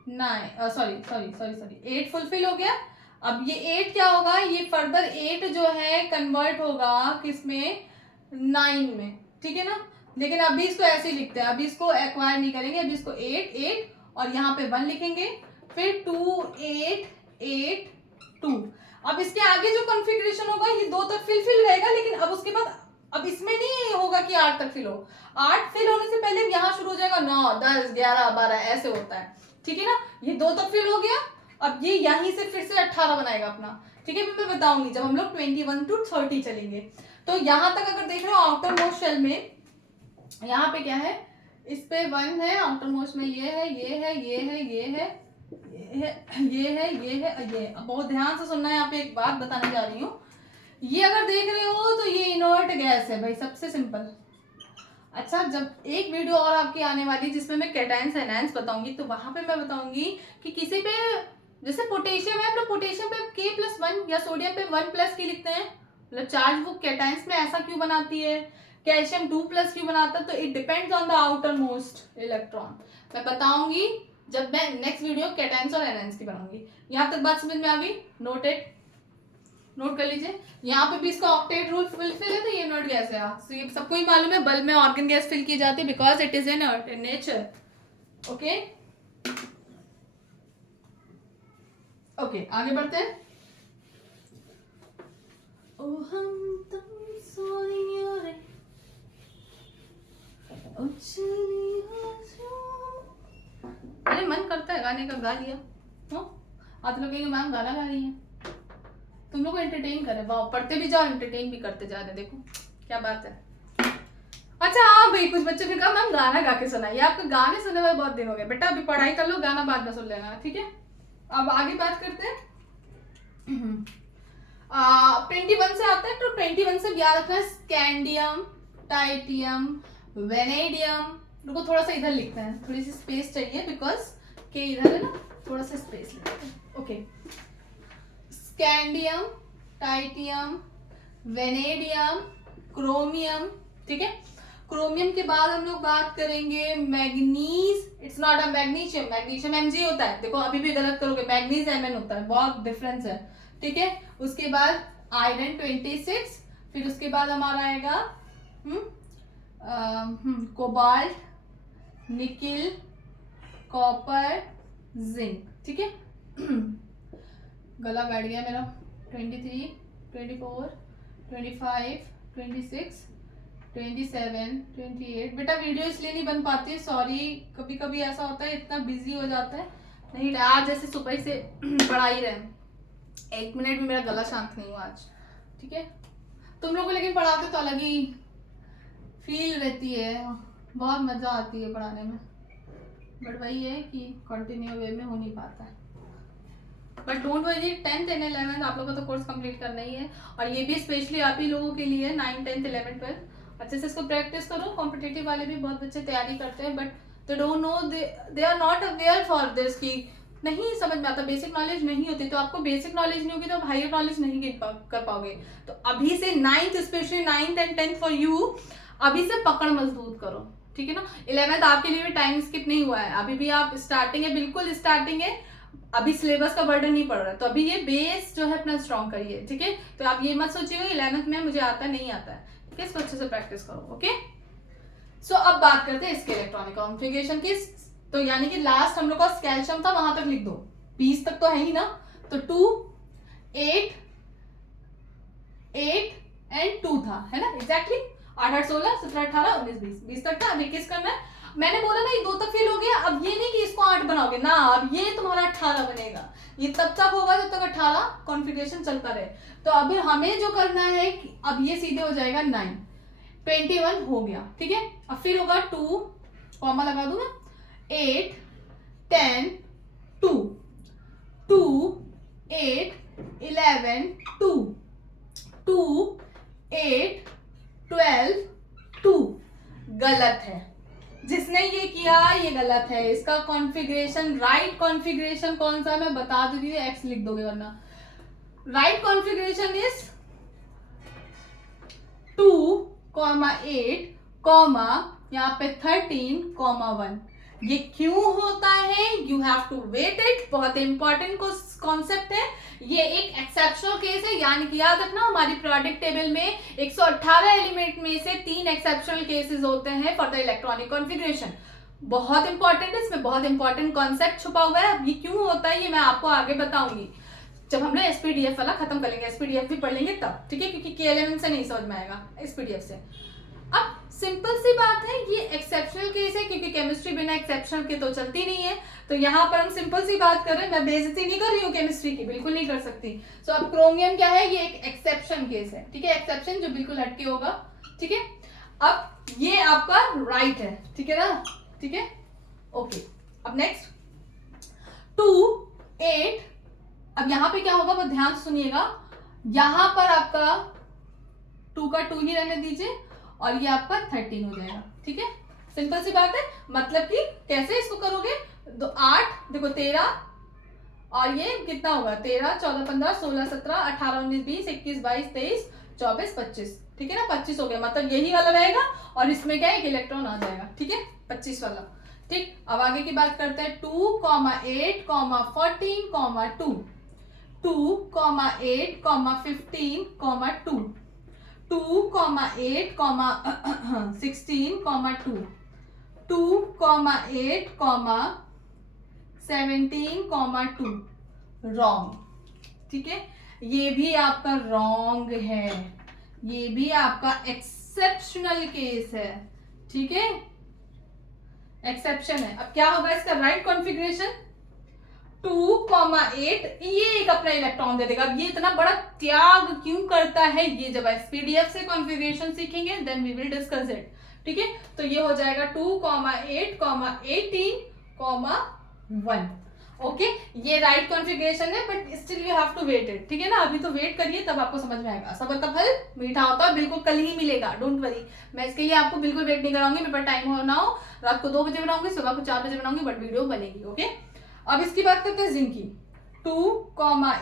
9, सॉरी 8 फुलफिल हो गया। अब ये 8 क्या होगा, ये फर्दर 8 जो है कन्वर्ट होगा किसमें, 9 में, ठीक है ना। लेकिन अभी इसको ऐसे ही लिखते हैं, अभी इसको एक्वायर नहीं करेंगे, अभी इसको 8 8 और यहाँ पे 1 लिखेंगे, फिर 2 8 8 2। अब इसके आगे जो कॉन्फ़िगरेशन होगा ये 2 तक फिल रहेगा, लेकिन अब उसके बाद अब इसमें नहीं होगा कि 8 तक फिल हो, 8 फिल होने से पहले यहाँ शुरू हो जाएगा 9 10 11 12, ऐसे होता है, ठीक है ना। ये 2 तक फिल हो गया, अब ये यहीं से फिर से 18 बनाएगा अपना, ठीक है। मैं बताऊंगी जब हम लोग 21 to 30 चलेंगे। तो यहाँ तक अगर देख रहे हो आउटर मोस्ट शेल में, यहाँ पे क्या है, इस पे 1 है, आउटर मोस्ट में ये है, ये है, ये है, ये है, ये है, ये है, ये है, ये। अब बहुत ध्यान से सुनना है, यहाँ पे एक बात बताने जा रही हूँ। ये अगर देख रहे हो तो ये इनर्ट गैस है भाई, सबसे सिंपल। अच्छा, जब एक वीडियो और आपकी आने वाली जिसमें मैं कैटायंस एनायंस बताऊंगी, तो वहां पे मैं बताऊंगी कि किसी पे जैसे पोटेशियम है, हम लोग पोटेशियम पे K+1 या सोडियम पे 1+ की लिखते हैं, मतलब चार्ज वो कैटायंस में ऐसा क्यों बनाती है, कैल्शियम 2+ क्यों बनाता है, तो it depends on the outer most electron. मैं बताऊंगी जब मैं नेक्स्ट वीडियो कैटायंस और एनायंस की बनाऊंगी। यहाँ तक बात समझ में आ गई? नोट कर लीजिए। यहाँ पे भी इसका ऑक्टेट रूल फुलफिल है, तो ये इनर्ट गैस है। तो ये सबको ही मालूम है, बल्ब में ऑर्गन गैस फिल की जाती है because it is inert in nature. Okay okay, आगे बढ़ते हैं। ओ हम तुम सोनियो रे, ओ अरे मन करता है गाने का, गा लिया। आप लोग कहेंगे मैम गाना गा रही हैं, तुम लोग को एंटरटेन करे, वाह, पढ़ते भी जाओ एंटरटेन भी करते जा रहे, देखो क्या बात है। अच्छा हाँ भाई, कुछ बच्चों ने कहा मैम गाना गा के सुनाइए, आपको गाने सुने हुए बहुत दिन हो गए, बेटा अभी पढ़ाई कर लो, गाना बाद में सुन लेना, ठीक है। अब आगे बात करते हैं। 21 से आता है, तो 21 से याद रखना है स्कैंडियम, टाइटियम, वेनेडियम। रुको थोड़ा सा इधर लिखते हैं, थोड़ी सी स्पेस चाहिए बिकॉज के इधर है ना, थोड़ा सा स्पेस लिखते हैं। ओके, स्कैंडियम, टाइटियम, वेनेडियम, क्रोमियम, ठीक है। क्रोमियम के बाद हम लोग बात करेंगे manganese. It's not a magnesium, magnesium Mg होता है, देखो अभी भी गलत करोगे, मैग्नीज Mn होता है, बहुत डिफरेंस है, ठीक है। उसके बाद आयरन 26, फिर उसके बाद हमारा आएगा कोबाल्ट, निकिल, कॉपर, जिंक, ठीक है। गला बैठ गया मेरा। 23, 24, 25, 26, 27, 28। बेटा वीडियो इसलिए नहीं बन पाती है, सॉरी, कभी कभी ऐसा होता है, इतना बिजी हो जाता है, नहीं आज जैसे सुबह से पढ़ा ही रहे, 1 मिनट भी मेरा गला शांत नहीं हुआ आज, ठीक है। तुम लोग को लेकिन पढ़ाते तो अलग ही फील रहती है, बहुत मजा आती है पढ़ाने में, बट वही है कि कंटिन्यू वे में हो नहीं पाता है। But don't worry, 10th and 11th आप लोगों को तो कोर्स कंप्लीट करना ही है, और ये भी स्पेशली आप ही लोगों के लिए 9th 10th 11th 12th अच्छे से इसको प्रैक्टिस करो। कॉम्पिटिटिव वाले भी बहुत बच्चे तैयारी करते हैं, but they don't know, they are not aware for this, कि नहीं समझ में आता, बेसिक नॉलेज नहीं होती, तो आपको बेसिक नॉलेज नहीं होगी तो आप हायर नॉलेज नहीं कर पाओगे। तो अभी से 9th, specially 9th and 10th for you, अभी से पकड़ मजबूत करो, ठीक है ना। 11th आपके लिए भी टाइम स्किप नहीं हुआ है, अभी भी आप स्टार्टिंग है, बिल्कुल स्टार्टिंग है, अभी सिलेबस का बर्डन नहीं पड़ रहा है, तो अभी ये बेस जो है अपना स्ट्रॉन्ग करिए, ठीक है। तो आप ये मत सोचिएगा 11th में मुझे आता नहीं आता है, ठीक है, इसको अच्छे से प्रैक्टिस करो, ओके। सो अब बात करते हैं इसके इलेक्ट्रॉनिक कॉन्फ़िगरेशन की। तो यानी कि लास्ट हम लोग का कैल्शियम था, वहां तक लिख दो, 20 तक तो है ही ना, तो 2, 8, 8 एंड 2 था, है ना, एग्जैक्टली 8, 8, 16, 17, 18, 19, 20 तक था। अब 21 करना है, मैंने बोला ना ये 2 तक फेल हो गया, अब ये नहीं कि इसको 8 बनाओगे ना, अब ये तुम्हारा 18 बनेगा, ये तब तक होगा जब तक 18 कॉन्फ़िगरेशन चलता रहे। तो अभी हमें जो करना है कि अब ये सीधे हो जाएगा 9, 21 हो गया, ठीक है। अब फिर होगा 2, कॉमा लगा दूं मैं, 8, 10, 2, 2, 8, 11, 2, 2, 8, 12, 2। गलत है, जिसने ये किया ये गलत है, इसका कॉन्फ़िगरेशन, राइट कॉन्फ़िगरेशन कौन सा मैं बता दूंगी, एक्स लिख दोगे वरना। राइट कॉन्फ़िगरेशन इज 2, 8, यहाँ पे 13, 1। ये क्यों होता है, you have to wait it, बहुत इंपॉर्टेंट कॉन्सेप्ट है, ये एक एक्सेप्शनल केस है, यानी कि याद रखना हमारी प्रोडक्ट टेबल में 118 एलिमेंट में से 3 एक्सेप्शनल केसेस होते हैं फॉर द इलेक्ट्रॉनिक कॉन्फ़िगरेशन। बहुत इंपॉर्टेंट है, इसमें बहुत इंपॉर्टेंट कॉन्सेप्ट छुपा हुआ है। अब ये क्यों होता है ये मैं आपको आगे बताऊंगी, जब हम लोग एसपीडीएफ वाला खत्म कर लेंगे, एसपीडीएफ भी पढ़ लेंगे तब, ठीक है, क्योंकि केएलएमएन से नहीं समझ में आएगा, एसपीडीएफ से। अब सिंपल सी बात है, ये एक्सेप्शनल केस है, क्योंकि केमिस्ट्री बिना एक्सेप्शनल के तो चलती नहीं है, तो तो यहाँ पर हम सिंपल सी बात कर रहे हैं, मैं बेइज्जती नहीं कर रही हूँ केमिस्ट्री की, बिल्कुल नहीं कर सकती। सो अब क्रोमियम क्या है, ये एक एक्सेप्शन केस है, ठीक है, एक्सेप्शन जो बिल्कुल हटके होगा, ठीक है। अब ये आपका राइट है, ठीक है ना, ठीक है, ओके। अब नेक्स्ट 2 8, अब यहाँ पे क्या होगा वो ध्यान से सुनिएगा, यहां पर आपका 2 का 2 ही रहने दीजिए और ये आपका 13 हो जाएगा, ठीक है, सिंपल सी बात है। मतलब कि कैसे इसको करोगे, 8 देखो 13 और ये कितना होगा 13 14 15 16 17 18 19 20 21 22 23 24 25, ठीक है ना, 25 हो गया, मतलब यही वाला रहेगा और इसमें क्या है एक इलेक्ट्रॉन आ जाएगा, ठीक है, 25 वाला, ठीक। अब आगे की बात करते हैं 2, 8, 14, 2, 2, 8, 15, 2, 2, 8, 16, 2, 2, 8, 17, 2, रॉन्ग, ठीक है, ये भी आपका रॉन्ग है, ये भी आपका एक्सेप्शनल केस है, ठीक है, एक्सेप्शन है। अब क्या होगा इसका राइट कॉन्फ़िगरेशन, 2, 8, ये एक अपना इलेक्ट्रॉन दे देगा। अब ये इतना बड़ा त्याग क्यों करता है, ये जब एसपीडीएफ से कॉन्फ़िगरेशन सीखेंगे then we will discuss it, ठीक है। तो ये हो जाएगा 2, 8, 18, 1, ओके, ये राइट कॉन्फ़िगरेशन है, but still you have to wait it, ठीक है ना, अभी तो वेट करिए तब आपको समझ में आएगा। सब्र का फल मीठा होता है, बिल्कुल कल ही मिलेगा, डोंट वरी, मैं इसके लिए आपको बिल्कुल वेट नहीं कराऊंगी, मेरे पास टाइम हो ना हो, रात को 2 बजे बनाऊंगी, सुबह को 4 बजे बनाऊंगी, बट वीडियो बनेगी, ओके। अब इसकी बात करते हैं जिंक की, 2, 8,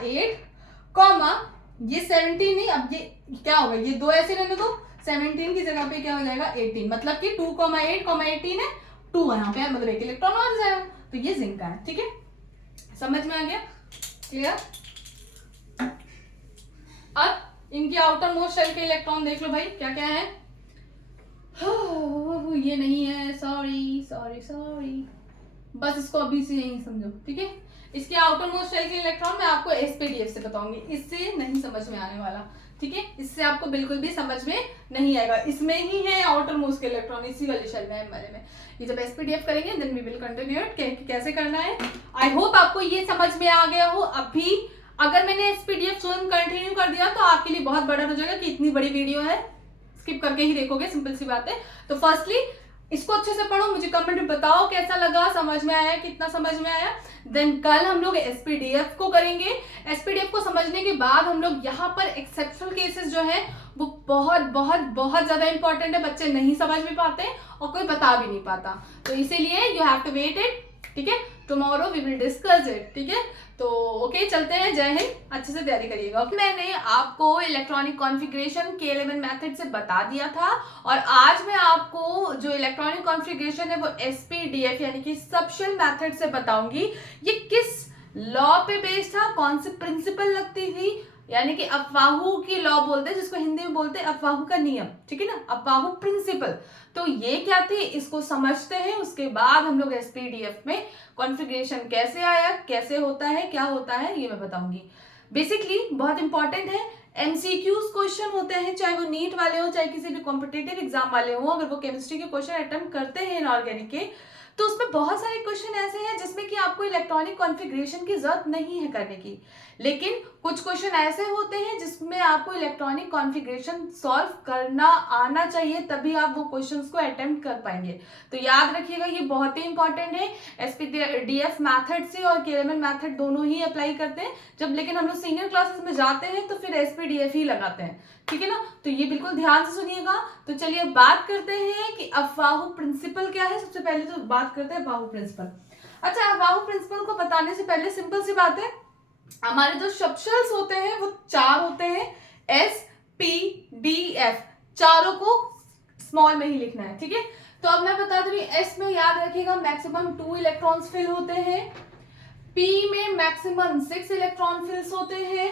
ये 17 नहीं, अब ये क्या होगा, ये 2 ऐसे रहने दो, 17 की जगह पे क्या हो जाएगा 18, मतलब कि 2, 8, 18 है, 2 यहाँ पे, मतलब एक इलेक्ट्रॉन और जाएगा, तो ये जिंक का है, ठीक है, समझ में आ गया, क्लियर। अब इनके आउटर मोस्ट शेल के इलेक्ट्रॉन देख लो भाई, क्या क्या है, ये नहीं है, सॉरी सॉरी सॉरी, बस इसको अभी से यही समझो, ठीक है। इसके आउटर मोस्ट शेल के इलेक्ट्रॉन मैं आपको एसपीडीएफ से बताऊंगी, इससे नहीं समझ में आने वाला, ठीक है, इससे आपको बिल्कुल भी समझ में नहीं आएगा, इसमें ही है आउटर मोस्ट के इलेक्ट्रॉन, इसी वाली शेल में बारे में। ये जब एसपीडीएफ करेंगे then we will continue it, कैसे करना है। आई होप आपको ये समझ में आ गया हो। अभी अगर मैंने एसपीडीएफ तुरंत कंटिन्यू कर दिया तो आपके लिए बहुत बड़ा हो जाएगा कि इतनी बड़ी वीडियो है, स्किप करके ही देखोगे, सिंपल सी बात है। तो फर्स्टली इसको अच्छे से पढ़ो, मुझे कमेंट में बताओ कैसा लगा, समझ में आया, कितना समझ में आया। देन कल हम लोग एसपीडीएफ को करेंगे। एसपीडीएफ को समझने के बाद हम लोग यहाँ पर एक्सेप्शनल केसेस जो है वो बहुत बहुत बहुत ज्यादा इंपॉर्टेंट है, बच्चे नहीं समझ में पाते और कोई बता भी नहीं पाता, तो इसीलिए you have to wait it, ठीक है, tomorrow we will discuss it, ठीक है। तो ओके, चलते हैं, जय हिंद, अच्छे से तैयारी करिएगा। मैंने आपको इलेक्ट्रॉनिक कॉन्फ़िगरेशन K11 मेथड से बता दिया था और आज मैं आपको जो इलेक्ट्रॉनिक कॉन्फ़िगरेशन है वो एसपीडीएफ यानी कि सबशेल मेथड से बताऊंगी। ये किस लॉ पे बेस्ड था, कौन सी प्रिंसिपल लगती थी, यानी कि अफवाहू की लॉ बोलते हैं जिसको हिंदी में बोलते हैं अफवाहू का नियम, ठीक है ना, अफवाहू प्रिंसिपल। तो ये क्या थी, इसको समझते हैं, उसके बाद हम लोग एसपीडीएफ में कॉन्फ़िगरेशन कैसे आया, कैसे होता है, क्या होता है, ये मैं बताऊंगी। बेसिकली बहुत इंपॉर्टेंट है, एमसीक्यूज क्वेश्चन होते हैं, चाहे वो नीट वाले हो चाहे किसी भी कॉम्पिटिटिव एग्जाम वाले हो, अगर वो केमिस्ट्री के क्वेश्चन अटेम्प्ट करते हैं इनऑर्गेनिक के, तो उसमें बहुत सारे क्वेश्चन ऐसे हैं जिसमें कि आपको इलेक्ट्रॉनिक कॉन्फ़िगरेशन की जरूरत नहीं है करने की, लेकिन कुछ क्वेश्चन ऐसे होते हैं जिसमें आपको इलेक्ट्रॉनिक कॉन्फ़िगरेशन सॉल्व करना आना चाहिए, तभी आप वो क्वेश्चंस को अटेम्प्ट कर पाएंगे। तो याद रखिएगा, ये बहुत ही इंपॉर्टेंट है। एसपीडीएफ मैथड से और K11 मैथड दोनों ही अप्लाई करते हैं जब, लेकिन हम लोग सीनियर क्लासेस में जाते हैं तो फिर एसपीडीएफ ही लगाते हैं, ठीक है ना। तो ये बिल्कुल ध्यान से सुनिएगा। तो चलिए बात करते हैं कि अफवाहू प्रिंसिपल क्या है। सबसे पहले तो बात करते हैं अफवाहू प्रिंसिपल। अच्छा, अफवाहू प्रिंसिपल को बताने से पहले सिंपल सी बात है, हमारे जो सबशेल्स होते हैं वो 4 होते हैं, एस पी डी एफ, चारों को स्मॉल में ही लिखना है, ठीक है। तो अब मैं बता दूं, एस में याद रखिएगा मैक्सिमम 2 इलेक्ट्रॉन्स फिल होते हैं, पी में मैक्सिमम 6 इलेक्ट्रॉन फिल्स होते हैं,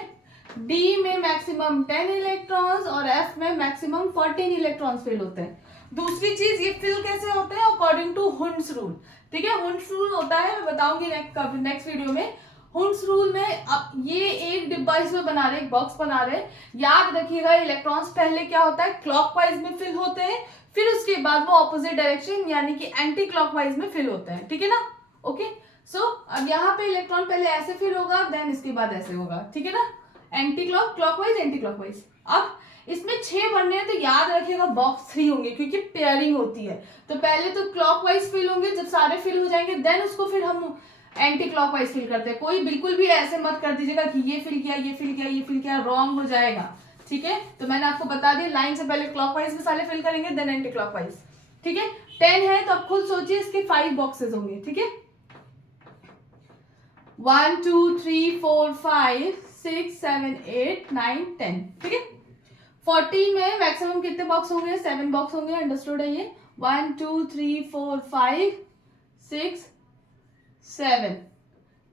डी में मैक्सिमम 10 इलेक्ट्रॉन्स और एफ में मैक्सिमम 14 इलेक्ट्रॉन्स फिल होते हैं। दूसरी चीज, ये फिल कैसे होते हैं अकॉर्डिंग टू हुंड्स रूल, ठीक है। हुंड्स रूल होता है, मैं बताऊंगी नेक्स्ट वीडियो में। हुंड्स रूल में अब ये एक डिब्बा इसमें बना रहे, एक बॉक्स बना रहे, याद रखिएगा इलेक्ट्रॉन्स पहले क्या होता है क्लॉकवाइज में फिल होते हैं, फिर उसके बाद वो ऑपोजिट डायरेक्शन यानी कि एंटी क्लॉकवाइज में फिल होते हैं, ठीक है ना, ओके। सो अब यहाँ पे इलेक्ट्रॉन पहले ऐसे फिल होगा, देन इसके बाद ऐसे होगा, ठीक है ना, एंटी क्लॉकवाइज एंटी क्लॉकवाइज। अब इसमें 6 बनने हैं, तो याद रखिएगा बॉक्स 3 होंगे क्योंकि पेयरिंग होती है। तो पहले तो क्लॉकवाइज फिल होंगे, जब सारे फिल हो जाएंगे देन उसको फिर हम एंटी क्लॉकवाइज फिल करते हैं। कोई बिल्कुल भी ऐसे मत कर दीजिएगा कि ये फिल किया, ये फिल किया, ये फिल किया, रॉन्ग हो जाएगा, ठीक है। तो मैंने आपको बता दिया, लाइन से पहले क्लॉकवाइज में सारे फिल करेंगे देन एंटी क्लॉकवाइज, ठीक है। 10 है तो आप खुद सोचिए इसके 5 बॉक्सेस होंगे, ठीक है। 1 2 3 4 5 6 7 8 9 10, ठीक है। 14 में मैक्सिमम कितने बॉक्स होंगे? 7 बॉक्स होंगे, अंडरस्टूड है ये। 1 2 3 4 5 6 7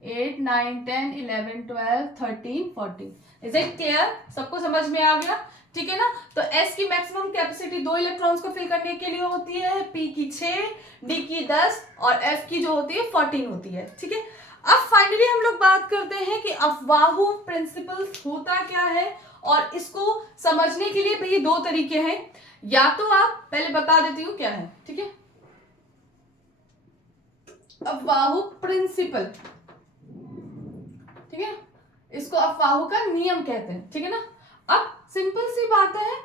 8 9 10 11 12 13 14। Is it clear? सबको समझ में आ गया, ठीक है ना। तो S की मैक्सिमम कैपेसिटी 2 इलेक्ट्रॉन्स को फिल करने के लिए होती है, P की 6, D की 10 और F की जो होती है 14 होती है, ठीक है। अब फाइनली हम लोग बात करते हैं कि अफवाहु प्रिंसिपल होता क्या है, और इसको समझने के लिए भैया 2 तरीके हैं। या तो आप पहले बता देती हूँ क्या है, ठीक है। अफवाहु प्रिंसिपल, ठीक है, इसको अफवाहु का नियम कहते हैं, ठीक है ना। अब सिंपल सी बात है,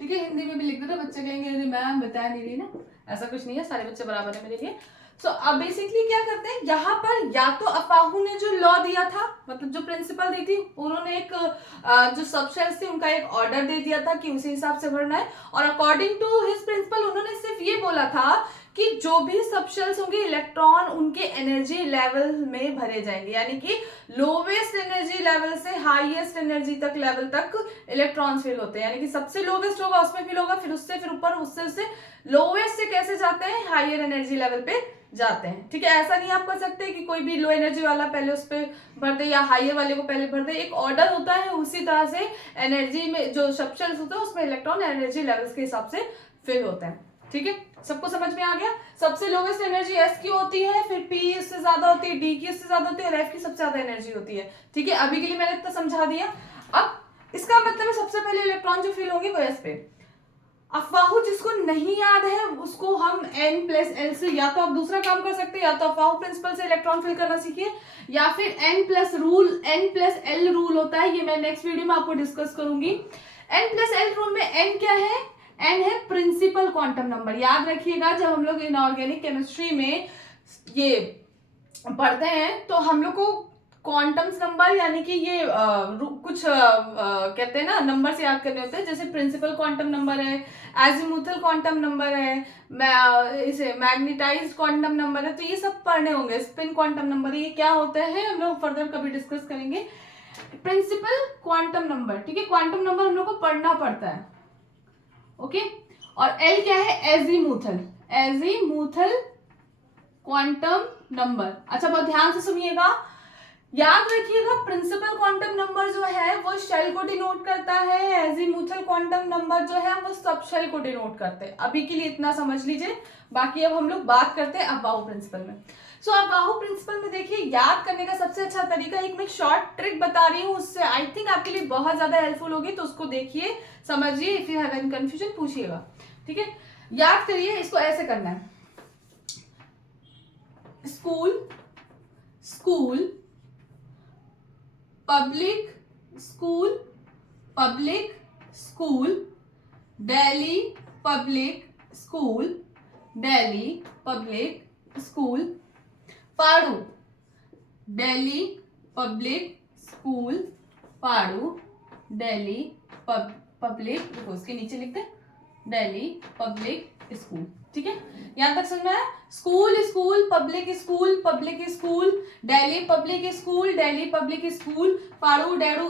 ठीक है, हिंदी में भी लिख देना, बच्चे कहेंगे मैम बता नहीं रही ना, ऐसा कुछ नहीं है, सारे बच्चे बराबर है मेरे लिए। सो अब बेसिकली क्या करते हैं यहाँ पर, या तो अफवाहु ने जो लॉ दिया था, मतलब जो प्रिंसिपल दी थी, उन्होंने एक जो सबशेल्स थे उनका एक ऑर्डर दे दिया था कि उसी हिसाब से भरना है, और अकॉर्डिंग टू हिज प्रिंसिपल उन्होंने सिर्फ ये बोला था कि जो भी सबशेल्स होंगे इलेक्ट्रॉन उनके एनर्जी लेवल में भरे जाएंगे, यानी कि लोवेस्ट एनर्जी लेवल से हाईएस्ट एनर्जी तक लेवल तक इलेक्ट्रॉन्स फिल होते हैं, यानी कि सबसे लोवेस्ट होगा उसमें फिल होगा, फिर उससे फिर ऊपर, उससे लोवेस्ट से कैसे जाते हैं, हायर एनर्जी लेवल पे जाते हैं, ठीक है। ऐसा नहीं आप कर सकते कि कोई भी लो एनर्जी वाला पहले उस पर भर दे या हायर वाले को पहले भर दे, एक ऑर्डर होता है, उसी तरह से एनर्जी में जो सबशेल्स होते हैं उसमें इलेक्ट्रॉन एनर्जी लेवल्स के हिसाब से फिल होते हैं, ठीक है। सबको समझ में आ गया। सबसे लोवेस्ट एनर्जी S की होती है, फिर P उससे ज्यादा होती है, D की उससे ज्यादा होती है, और F की सबसे ज्यादा एनर्जी होती है, ठीक है। अभी के लिए मैंने इतना समझा दिया। अब इसका मतलब है सबसे पहले इलेक्ट्रॉन जो फिल होंगे वो S पे। अफवाहु जिसको नहीं याद है उसको हम N+L से, या तो आप दूसरा काम कर सकते हैं, या तो अफवाहु प्रिंसिपल से इलेक्ट्रॉन फिल करना सीखिए, या फिर N+L रूल होता है, ये मैं नेक्स्ट वीडियो में आपको डिस्कस करूंगी। N+L रूल में N क्या है? N है प्रिंसिपल क्वांटम नंबर। याद रखिएगा जब हम लोग इनऑर्गेनिक केमिस्ट्री में ये पढ़ते हैं तो हम लोग को क्वांटम्स नंबर, यानी कि ये कुछ कहते हैं ना नंबर से याद करने होते हैं, जैसे प्रिंसिपल क्वांटम नंबर है, एजीमुथल क्वांटम नंबर है, इसे मैग्नेटाइज्ड क्वांटम नंबर है, तो ये सब पढ़ने होंगे। स्पिन क्वांटम नंबर, ये क्या होते हैं हम लोग फर्दर कभी डिस्कस करेंगे। प्रिंसिपल क्वांटम नंबर, ठीक है, क्वांटम नंबर हम लोग को पढ़ना पड़ता है, ओके। और एल क्या है? Azimuthal quantum number. अच्छा बहुत ध्यान से सुनिएगा, याद रखिएगा प्रिंसिपल क्वांटम नंबर जो है वो शेल को डिनोट करता है, एजीमुथल क्वांटम नंबर जो है वो सब शेल को डिनोट करते हैं। अभी के लिए इतना समझ लीजिए, बाकी अब हम लोग बात करते हैं अफवाहु प्रिंसिपल में। सो अफवाहु प्रिंसिपल में देखिए याद करने का सबसे अच्छा तरीका, एक मैं शॉर्ट ट्रिक बता रही हूँ, उससे आई थिंक आपके लिए बहुत ज्यादा हेल्पफुल होगी, तो उसको देखिए, समझिए, if you have any confusion पूछिएगा, ठीक है। याद करिए, इसको ऐसे करना है, school public school Delhi public school पाड़ू, दिल्ली पब्लिक स्कूल पाड़ू, दिल्ली पब्लिक, उसके नीचे लिखते हैं दिल्ली पब्लिक स्कूल, ठीक है। यहां तक सुनना है, school public school Delhi public school पाड़ू दिल्ली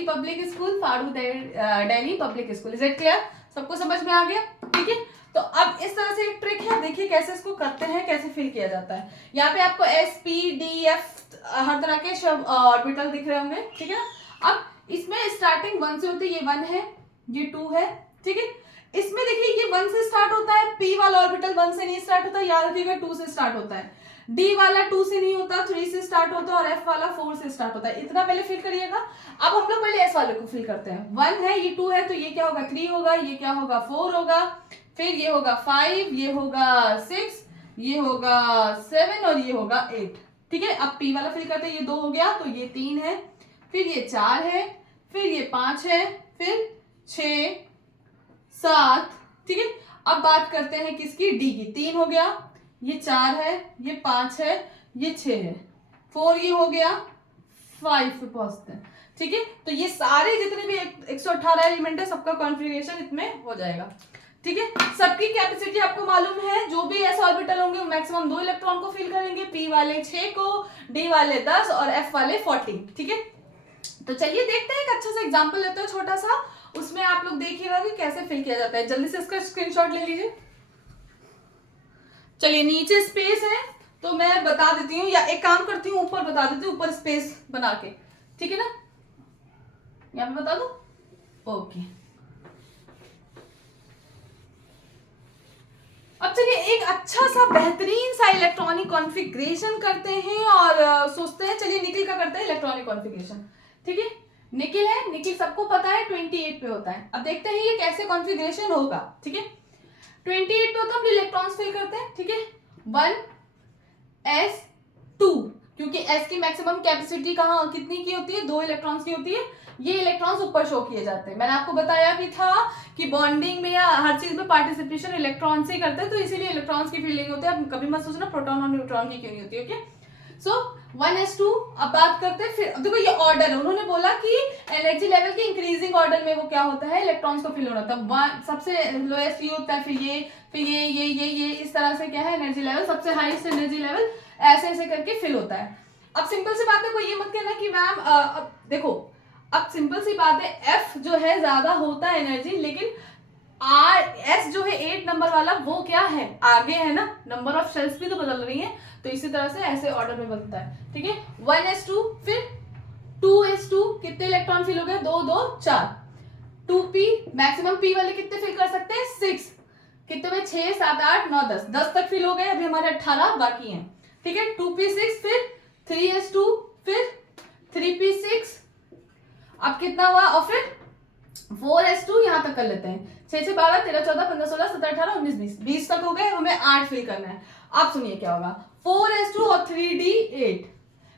पब्लिक स्कूल पाड़ू Delhi public school. Is it clear? सबको समझ में आ गया, ठीक है। तो अब इस तरह से एक ट्रिक है, देखिए कैसे इसको करते हैं, कैसे फिल किया जाता है। यहाँ पे आपको S,P,D,F हर तरह के ऑर्बिटल दिख रहे होंगे, ठीक है। अब इसमें स्टार्टिंग 1 से होती है, ये 1 है, ये 2 है, ठीक है। इसमें देखिए ये 1 से स्टार्ट होता है, P वाला ऑर्बिटल 1 से नहीं स्टार्ट होता, याद रखिएगा 2 से स्टार्ट होता है। डी वाला 2 से नहीं होता, 3 से स्टार्ट होता है, और एफ वाला 4 से स्टार्ट होता है। इतना पहले फिल करिएगा। अब हम लोग पहले एस वाले को फिल करते हैं। 1 है, ये 2 है, तो ये क्या होगा 3 होगा, ये क्या होगा 4 होगा, फिर ये होगा 5, ये होगा 6, ये होगा 7 और ये होगा 8। ठीक है, अब पी वाला फिल करते हैं। ये 2 हो गया, तो ये 3 है, फिर ये 4 है, फिर ये 5 है, फिर 6 7। ठीक है, अब बात करते हैं किसकी, डी की। 3 हो गया, ये 4 है, ये 5 है, ये 6 है, 4 ये हो गया, 5 पे पहुंचते हैं। ठीक है, तो ये सारे जितने भी 118 एलिमेंट है सबका कॉन्फ़िगरेशन इसमें हो जाएगा। ठीक है, सबकी कैपेसिटी आपको मालूम है। जो भी एस ऑर्बिटल होंगे मैक्सिमम 2 इलेक्ट्रॉन को फिल करेंगे, पी वाले 6 को, डी वाले 10 और एफ वाले 40। ठीक है, तो चलिए देखते हैं, एक अच्छा सा एग्जांपल लेते हैं छोटा सा, उसमें आप लोग देखिएगा कि कैसे फिल किया जाता है। जल्दी से इसका स्क्रीनशॉट ले लीजिए। चलिए, नीचे स्पेस है तो मैं बता देती हूँ, या एक काम करती हूँ ऊपर बता देती हूँ, ऊपर स्पेस बना के। ठीक है ना, यहाँ पे बता दो। ओके, अब चलिए एक अच्छा सा बेहतरीन सा इलेक्ट्रॉनिक कॉन्फ़िगरेशन करते हैं और सोचते हैं। चलिए निकिल का करते हैं इलेक्ट्रॉनिक कॉन्फ़िगरेशन। ठीक है, निकिल है, निकिल सबको पता है 28 पे होता है। अब देखते हैं ये कैसे कॉन्फ़िगरेशन होगा। ठीक है, 28 पे होता है, हम इलेक्ट्रॉन्स फिल करते हैं। ठीक है, 1s2, क्योंकि s की मैक्सिमम कैपेसिटी कहाँ कितनी की होती है, 2 इलेक्ट्रॉन्स की होती है। ये इलेक्ट्रॉन्स ऊपर शो किए जाते हैं। मैंने आपको बताया भी था कि बॉन्डिंग में या हर चीज में पार्टिसिपेशन इलेक्ट्रॉन से ही करते हैं, तो इसीलिए इलेक्ट्रॉन्स की फीलिंग होती है। अब कभी मत सोचना प्रोटॉन और न्यूट्रॉन की क्यों नहीं होती। ओके, सो 1s2। अब बात करते हैं, फिर देखो ये ऑर्डर है, उन्होंने बोला कि एनर्जी लेवल के इंक्रीजिंग ऑर्डर में वो क्या होता है, इलेक्ट्रॉन्स को फिल होना होता है। सबसे लोएस्ट ये होता है, फिर ये इस तरह से क्या है एनर्जी लेवल, सबसे हाईएस्ट एनर्जी लेवल, ऐसे ऐसे करके फिल होता है। अब सिंपल सी बात है, कोई ये मत कहना कि मैम अब देखो, अब सिंपल सी बात है, एफ जो है ज्यादा होता है एनर्जी, लेकिन एस जो है 8 नंबर वाला वो क्या है, आगे है ना, नंबर ऑफ शेल्स भी तो बदल रही है, तो इसी तरह से ऐसे ऑर्डर में बनता है। ठीक है, 1s2, फिर 2s2, कितने इलेक्ट्रॉन फिल हो गए, 2 2 4। 2p, मैक्सिमम p वाले कितने फिल कर सकते हैं, 6। कितने में 6 7 8 9 10, 10 तक फिल हो गए, अभी हमारे 18 बाकी हैं। ठीक है, 2p6, फिर 3s2, फिर 3p6, अब कितना हुआ, और फिर 4s2 यहां तक कर लेते हैं। 6 6 12 13 14 15 16 17 18 19 20, 20 तक हो गए, हमें 8 फिल करना है। अब सुनिए क्या होगा, 4s2 और 3d8,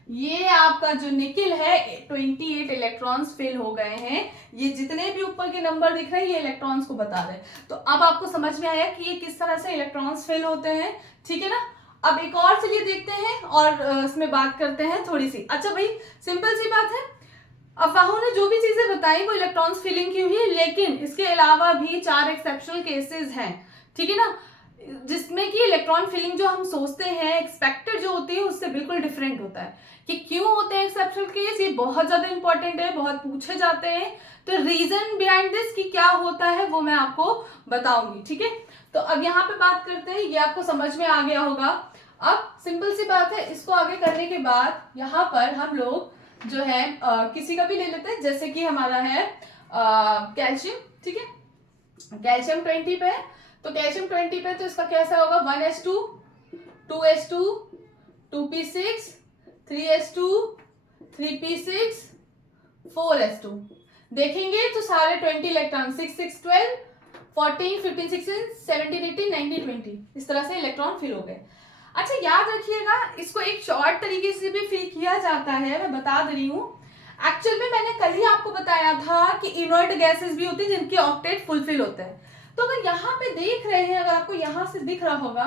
ये आपका जो निकिल है 28 इलेक्ट्रॉन्स फिल हो गए हैं। ये जितने भी ऊपर के नंबर दिख रहे हैं ये इलेक्ट्रॉन्स को बता रहे हैं। तो अब आपको समझ में आया कि ये किस तरह से इलेक्ट्रॉन्स फिल होते हैं। ठीक है ना, अब एक और चलिए देखते हैं और इसमें बात करते हैं थोड़ी सी। अच्छा भाई, सिंपल सी बात है, अफवाहों ने जो भी चीजें बताई वो इलेक्ट्रॉन्स फिलिंग की हुई है, लेकिन इसके अलावा भी 4 एक्सेप्शनल केसेस हैं। ठीक है ना, जिसमें कि इलेक्ट्रॉन फिलिंग जो हम सोचते हैं एक्सपेक्टेड जो होती है उससे बिल्कुल डिफरेंट होता है। कि क्यों होते हैं एक्सेप्शनल केस, ये बहुत ज्यादा इंपॉर्टेंट है, बहुत पूछे जाते हैं। तो रीजन बिहाइंड दिस कि क्या होता है वो मैं आपको बताऊंगी। ठीक है, तो अब यहाँ पे बात करते हैं, ये आपको समझ में आ गया होगा। अब सिंपल सी बात है, इसको आगे करने के बाद यहाँ पर हम लोग जो है किसी का भी ले लेते हैं, जैसे कि हमारा है कैल्शियम। ठीक है, कैल्शियम 20 पे है, तो कैल्शियम 20 पे तो इसका कैसा होगा, 1s2, 2s2, 2p6, 3s2, 3p6, 4s2। देखेंगे तो सारे 20 इलेक्ट्रॉन, 6 6 12 14 15 16 17 18 19 20, इस तरह से इलेक्ट्रॉन फिल हो गए। अच्छा याद रखिएगा, इसको एक शॉर्ट तरीके से भी फिल किया जाता है, मैं बता दे रही हूँ। एक्चुअल में मैंने कल ही आपको बताया था कि इनर्ट गैसेस भी होती है जिनके ऑक्टेट फुलफिल होते हैं। तो अगर यहाँ पे देख रहे हैं, अगर आपको यहाँ से दिख रहा होगा,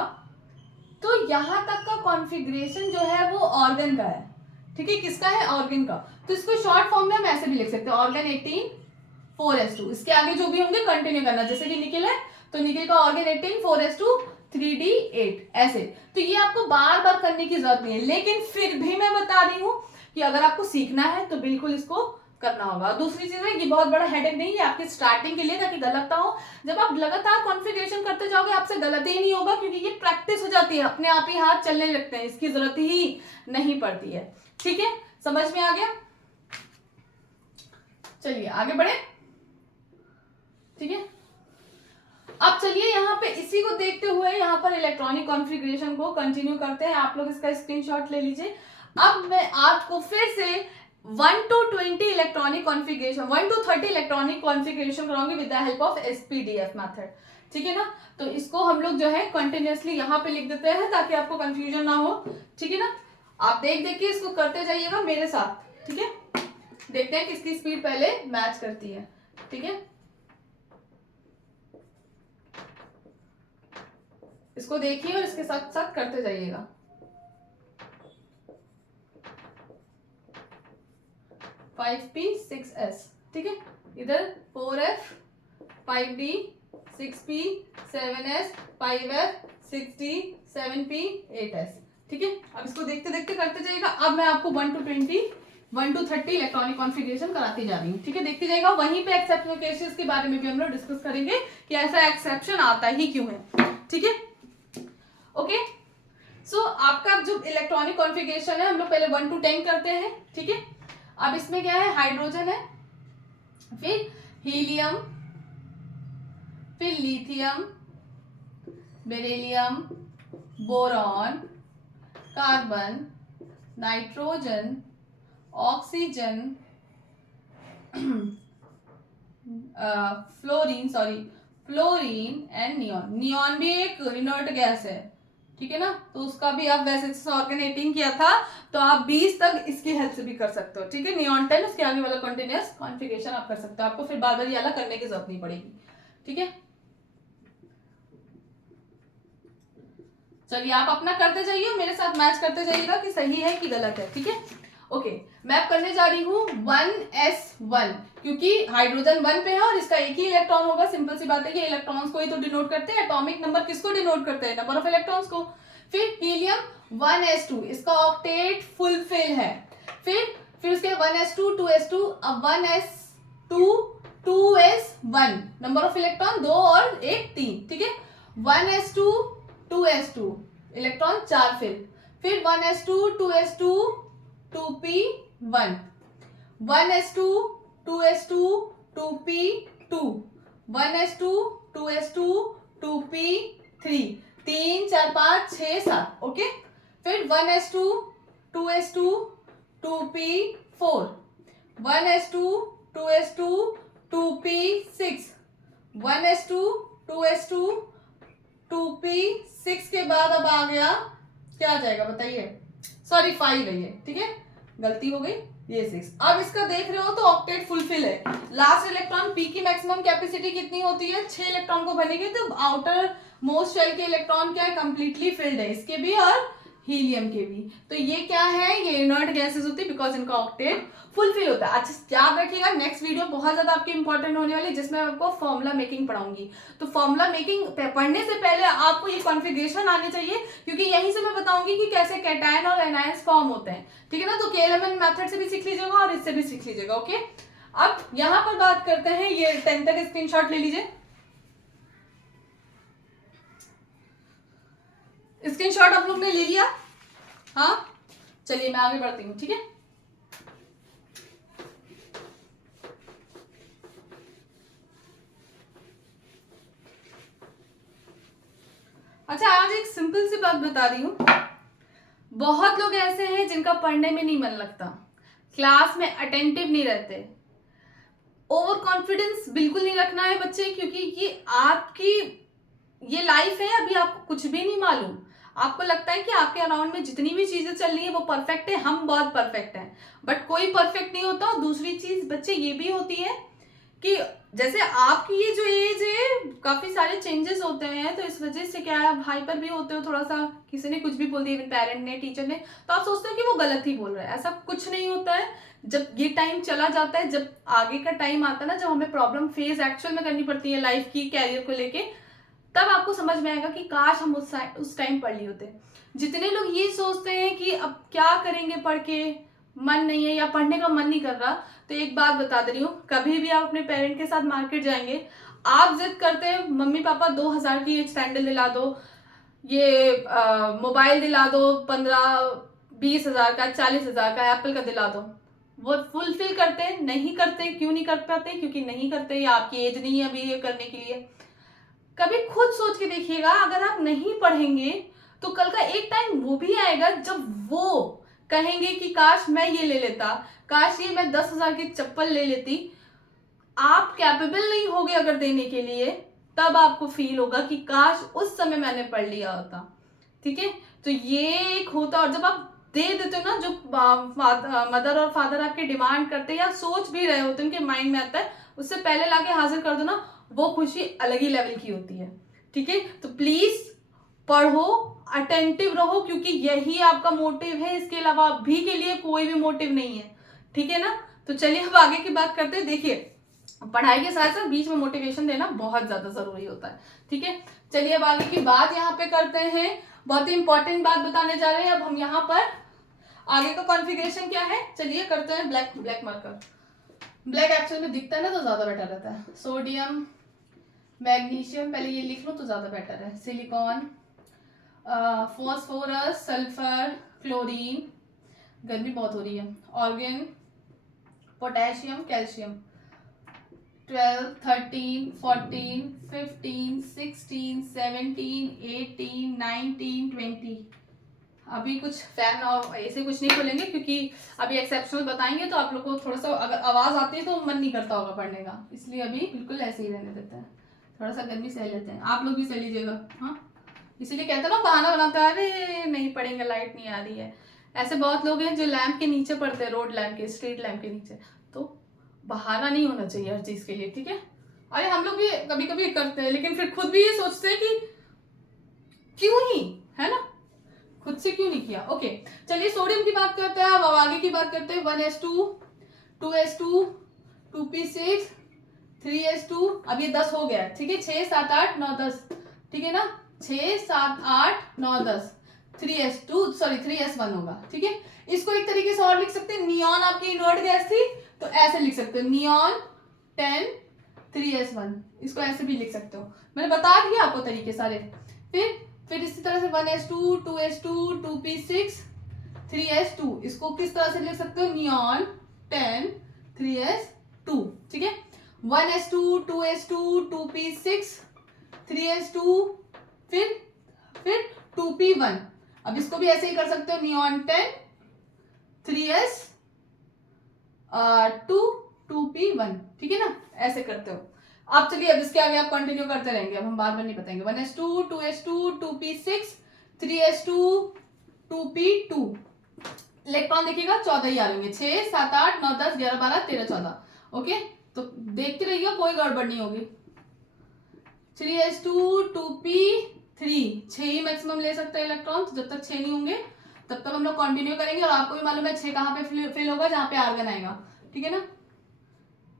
तो यहाँ तक का कॉन्फ़िगरेशन जो है वो ऑर्गन का है। ठीक है, किसका है, ऑर्गन का। तो इसको शॉर्ट फॉर्म में हम ऐसे भी लिख सकते हैं, ऑर्गन 18 4s2। इसके आगे जो भी होंगे कंटिन्यू करना, जैसे कि निकिल है तो निकिल का ऑर्गन 18 4s2 3d8, ऐसे। तो ये आपको बार बार करने की जरूरत नहीं है, लेकिन फिर भी मैं बता रही हूँ कि अगर आपको सीखना है तो बिल्कुल इसको करना होगा। दूसरी चीज है, ये बहुत बड़ा हेडेक नहीं है आपकी स्टार्टिंग के लिए, ताकि गलत ना हो। जब आप लगातार कॉन्फ़िगरेशन करते जाओगे आपसे गलत ही नहीं होगा, क्योंकि ये प्रैक्टिस हो जाती है, अपने आप ही हाथ चलने लगते हैं, इसकी जरूरत ही नहीं पड़ती है। ठीक है, समझ में आ गया। चलिए आगे बढ़े। ठीक है, अब चलिए यहाँ पे इसी को देखते हुए यहाँ पर इलेक्ट्रॉनिक कॉन्फ़िगरेशन को कंटिन्यू करते हैं। आप लोग इसका स्क्रीनशॉट ले लीजिए। अब मैं आपको फिर से 1 to 20 electronic configuration, 1 to 30 electronic configuration कराऊंगी with the help of SPDF method, ठीक है ना। तो इसको हम लोग जो है कंटिन्यूअसली यहाँ पे लिख देते हैं ताकि आपको कंफ्यूजन ना हो, ठीक है ना। आप देख देख के इसको करते जाइएगा मेरे साथ, ठीक है। देखते हैं किसकी स्पीड पहले मैच करती है, ठीक है। इसको देखिए और इसके साथ साथ करते जाइएगा। फाइव पी 6S, ठीक है। इधर 4F 5D 6P 7S 5F 6D 7P 8S, ठीक है। अब इसको देखते देखते करते जाइएगा। अब मैं आपको 1 to 20 1 to 30 इलेक्ट्रॉनिक कॉन्फ़िगरेशन कराती जा रही हूँ, ठीक है। देखते जाइएगा। वहीं पे एक्सेप्शन केसेस के बारे में भी हम लोग डिस्कस करेंगे कि ऐसा एक्सेप्शन आता ही क्यों है, ठीक है। ओके, सो आपका जो इलेक्ट्रॉनिक कॉन्फ़िगरेशन है हम लोग पहले 1 to 10 करते हैं, ठीक है। अब इसमें क्या है, हाइड्रोजन है, फिर हीलियम, फिर lithium, beryllium, boron, carbon, nitrogen, oxygen, fluorine and neon. Neon भी एक इनर्ट गैस है, ठीक है ना। तो उसका भी आप वैसे ऑर्गेनेटिंग किया था तो आप 20 तक इसकी हेल्प से भी कर सकते हो, ठीक है। नियॉन 10, उसके आगे वाला कंटिन्यूअस कॉन्फ़िगरेशन आप कर सकते हो। आपको फिर बार बार ये अलग करने की जरूरत नहीं पड़ेगी, ठीक है। चलिए आप अपना करते जाइए, मेरे साथ मैच करते जाइएगा कि सही है कि गलत है, ठीक है। ओके, मैं अब करने जा रही हूँ 1s1, क्योंकि हाइड्रोजन 1 पे है और इसका एक ही इलेक्ट्रॉन होगा। सिंपल सी बात है, ये इलेक्ट्रॉन्स को ही तो डिनोट करते हैं। एटॉमिक नंबर किसको डिनोट करते हैं, नंबर ऑफ इलेक्ट्रॉन्स को। फिर हीलियम 1s2, इसका ऑक्टेट फुलफिल है। फिर उसके 1s2 2s2, अब 1s2 2s1, number of electron 2 और 1 3, ठीक है। 1s2 2s2, इलेक्ट्रॉन 4 फिर 1s2 2s2 2p1, 1s2 2s2 2p2, 1s2 2s2 2p3, 3 4 5 6 7, okay. फिर 1s2 2s2 2p4, 1s2 2s2 2p6, 1s2 2s2 2p6 के बाद अब आ गया, क्या आ जाएगा बताइए, सॉरी 5 है ये, ठीक है, गलती हो गई, ये 6। अब इसका देख रहे हो तो ऑक्टेट फुलफिल है। लास्ट इलेक्ट्रॉन पी की मैक्सिमम कैपेसिटी कितनी होती है, 6 इलेक्ट्रॉन को बनेगी। तो आउटर मोस्ट शेल के इलेक्ट्रॉन क्या है, कंप्लीटली फिल्ड है, इसके भी और हीलियम के भी। तो ये क्या है, ये इनर्ट गैसेस होती है बिकॉज इनका ऑक्टेट फुलफिल होता है। अच्छा याद रखिएगा, नेक्स्ट वीडियो बहुत ज्यादा आपकी इंपॉर्टेंट होने वाली है जिसमें मैं आपको फॉर्मूला मेकिंग पढ़ाऊंगी। तो फॉर्मूला मेकिंग पढ़ने से पहले आपको ये कॉन्फ़िगरेशन आने चाहिए, क्योंकि यहीं से मैं बताऊंगी कि कैसे कैटायन और एनायंस फॉर्म होते हैं, ठीक है ना। तो केएलएमएन मेथड से भी सीख लीजिएगा और इससे भी सीख लीजिएगा, ओके। अब यहां पर बात करते हैं, ये 10 तक स्क्रीनशॉट ले लीजिए। स्क्रीनशॉट आप लोग ने ले लिया, हाँ। चलिए मैं आगे बढ़ती हूँ, ठीक है। अच्छा, आज एक सिंपल सी बात बता रही हूँ। बहुत लोग ऐसे हैं जिनका पढ़ने में नहीं मन लगता, क्लास में अटेंटिव नहीं रहते। ओवर कॉन्फिडेंस बिल्कुल नहीं रखना है बच्चे, क्योंकि ये आपकी ये लाइफ है, अभी आपको कुछ भी नहीं मालूम। आपको लगता है कि आपके अराउंड में जितनी भी चीजें चल रही है वो परफेक्ट है, हम बहुत परफेक्ट हैं, बट कोई परफेक्ट नहीं होता। और दूसरी चीज बच्चे ये भी होती है कि जैसे आपकी ये जो एज है काफी सारे चेंजेस होते हैं, तो इस वजह से क्या है, आप हाइपर भी होते हो थोड़ा सा, किसी ने कुछ भी बोल दिया, इवन पेरेंट ने, टीचर ने, तो आप सोचते हो कि वो गलत ही बोल रहा है। ऐसा कुछ नहीं होता है। जब ये टाइम चला जाता है, जब आगे का टाइम आता है ना, जब हमें प्रॉब्लम फेस एक्चुअल में करनी पड़ती है लाइफ की, कैरियर को लेके, तब आपको समझ में आएगा कि काश हम उस टाइम पढ़ लिए होते। जितने लोग ये सोचते हैं कि अब क्या करेंगे पढ़ के, मन नहीं है या पढ़ने का मन नहीं कर रहा, तो एक बात बता दे रही हूँ, कभी भी आप अपने पेरेंट के साथ मार्केट जाएंगे, आप जिद करते हैं मम्मी पापा 2000 की एक सैंडल दिला दो, ये मोबाइल दिला दो 15-20 हज़ार का, 40 हज़ार का, एप्पल का दिला दो, वो फुलफिल करते, नहीं करते। क्यों नहीं कर पाते, क्योंकि नहीं करते या आपकी एज नहीं है अभी ये करने के लिए। कभी खुद सोच के देखिएगा, अगर आप नहीं पढ़ेंगे तो कल का एक टाइम वो भी आएगा जब वो कहेंगे कि काश मैं ये ले लेता, काश ये मैं 10,000 की चप्पल ले लेती। आप कैपेबल नहीं होगे अगर देने के लिए, तब आपको फील होगा कि काश उस समय मैंने पढ़ लिया होता। ठीक है, तो ये एक होता। और जब आप दे देते हो ना, जो मदर और फादर आपके डिमांड करते हैं या सोच भी रहे होते हैं, उनके माइंड में आता है, उससे पहले लाके हाजिर कर दो ना, वो खुशी अलग ही लेवल की होती है। ठीक है, तो प्लीज पढ़ो, अटेंटिव रहो, क्योंकि यही आपका मोटिव है, इसके अलावा भी के लिए कोई भी मोटिव नहीं है। ठीक है ना, तो चलिए अब आगे की बात करते हैं। देखिए, पढ़ाई के साथ साथ बीच में मोटिवेशन देना बहुत ज्यादा जरूरी होता है। ठीक है, चलिए अब आगे की बात यहाँ पे करते हैं। बहुत ही इंपॉर्टेंट बात बताने जा रहे हैं अब हम यहाँ पर। आगे का कॉन्फ़िगरेशन क्या है, चलिए करते हैं। ब्लैक मार्कर, ब्लैक एक्चुअल में दिखता है ना तो ज्यादा बेटर रहता है। सोडियम, मैग्नीशियम, पहले ये लिख लो तो ज्यादा बेटर है। सिलिकॉन, फॉस्फोरस, सल्फर, क्लोरीन, गर्मी बहुत हो रही है, ऑर्गन, पोटेशियम, कैल्शियम, 12, 13, 14, 15, 16, 17, 18, 19, 20। अभी कुछ फैन और ऐसे कुछ नहीं खोलेंगे क्योंकि अभी एक्सेप्शनल बताएंगे तो आप लोग को थोड़ा सा अगर आवाज आती है तो मन नहीं करता होगा पढ़ने का, इसलिए अभी बिल्कुल ऐसे ही रहने देते हैं। थोड़ा सा गर्मी सह लेते हैं, आप लोग भी सह लीजिएगा। हाँ, इसीलिए कहते हैं ना, बहाना बनाते हैं, अरे नहीं पढ़ेंगे, लाइट नहीं आ रही है। ऐसे बहुत लोग हैं जो लैंप के नीचे पढ़ते हैं, रोड लैंप के, स्ट्रीट लैंप के नीचे। तो बहाना नहीं होना चाहिए हर चीज के लिए। ठीक है, अरे हम लोग भी कभी कभी करते हैं, लेकिन फिर खुद भी ये सोचते हैं कि क्यों ही, है ना, खुद से क्यों नहीं किया। ओके, चलिए सोडियम की बात करते हैं। अब आगे की बात करते हैं। 1s2, 2s2, 2p6, 3s2। अब ये 10 हो गया है। ठीक है, 6, 7, 8, 9, 10। ठीक है ना, 6, 7, 8, 9, 10। 3s1 होगा। ठीक है, इसको एक तरीके से और लिख सकते हैं। नियॉन आपकी इनर्ट गैस थी तो ऐसे लिख सकते हो, नियॉन 10 3s1। इसको ऐसे भी लिख सकते हो, मैंने बता दिया आपको तरीके सारे। फिर इसी तरह से 1s2, 2s2, 2p6, 3s2। इसको किस तरह से लिख सकते हो, नियॉन 10 3s2। ठीक है, 1s2, 2s2, 2p6, 3s2, फिर 2p1। अब इसको भी ऐसे ही कर सकते हो, नियॉन 10 3s2, 2p1। ठीक है ना, ऐसे करते हो आप। चलिए अब इसके आगे आप कंटिन्यू करते रहेंगे, अब हम बार बार नहीं बताएंगे। 1s2, 2s2, 2p6, 3s2, 2p2। Electron देखिएगा 14 ही आ रहे होंगे, 6, 7, 8, 9, 10, 11, 12, 13, 14। ओके, तो देखते रहिएगा, कोई गड़बड़ नहीं होगी। 3s2, 2p3, 6 ही मैक्सिमम ले सकते हैं इलेक्ट्रॉन। तो जब तक 6 नहीं होंगे तब तक हम लोग कंटिन्यू करेंगे। और आपको भी मालूम है 6 कहाँ पे फिल होगा, जहाँ पे आर्गन आएगा। ठीक है ना,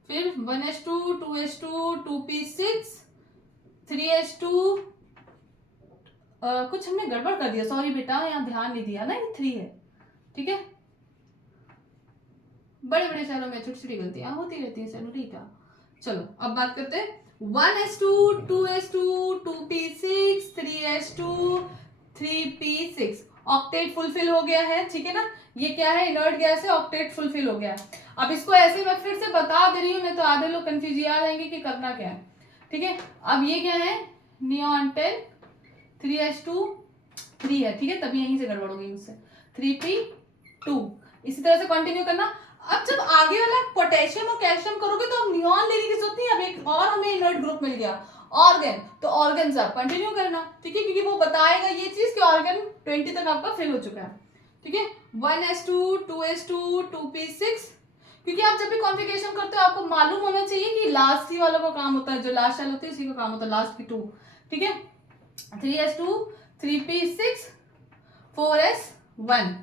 फिर 1s2, 2s2, 2p6, 3s2। कुछ हमने गड़बड़ कर दिया, सॉरी बेटा, यहाँ ध्यान नहीं दिया ना, ये 3 है। ठीक है, बड़े बड़े शहरों में छोटी छोटी गलतियां होती रहती है। चलो ठीक है, चलो अब बात करते हैं। 1s2, 2s2, 2p6, 3s2, 3p6। Octet fulfil हो गया है। ठीक है ना, ये क्या है, इनर्ट गैस है, ऑक्टेट फुलफिल हो गया है। अब इसको ऐसे मैं फिर से बता दे रही हूँ, नहीं तो आधे लोग कंफ्यूज आ जाएंगे कि करना क्या है। ठीक है, अब ये क्या है, नियॉन 10 3s2 3 है। ठीक है, तभी यहीं से गड़बड़ हो गई मुझसे, 3p2। इसी तरह से कंटिन्यू करना। अब जब आगे वाला पोटेशियम और कैल्शियम करोगे तो अब नियॉन लेने की जरूरत नहीं। अब एक और हमें इनर्ट ग्रुप मिल गया, ऑर्गन। तो ऑर्गन आप कंटिन्यू करना। ठीक है, क्योंकि वो बताएगा ये चीज कि ऑर्गन 20 तक आपका फिल हो चुका है। ठीक है, 1s2, 2s2, 2p6। क्योंकि आप जब भी कॉन्फ़िगरेशन करते हो आपको मालूम होना चाहिए कि लास्ट ही वालों का काम होता है, जो लास्ट शेल होती है उसी का काम होता है, लास्ट की 2। ठीक है, 3s2, 3p6, 4s1।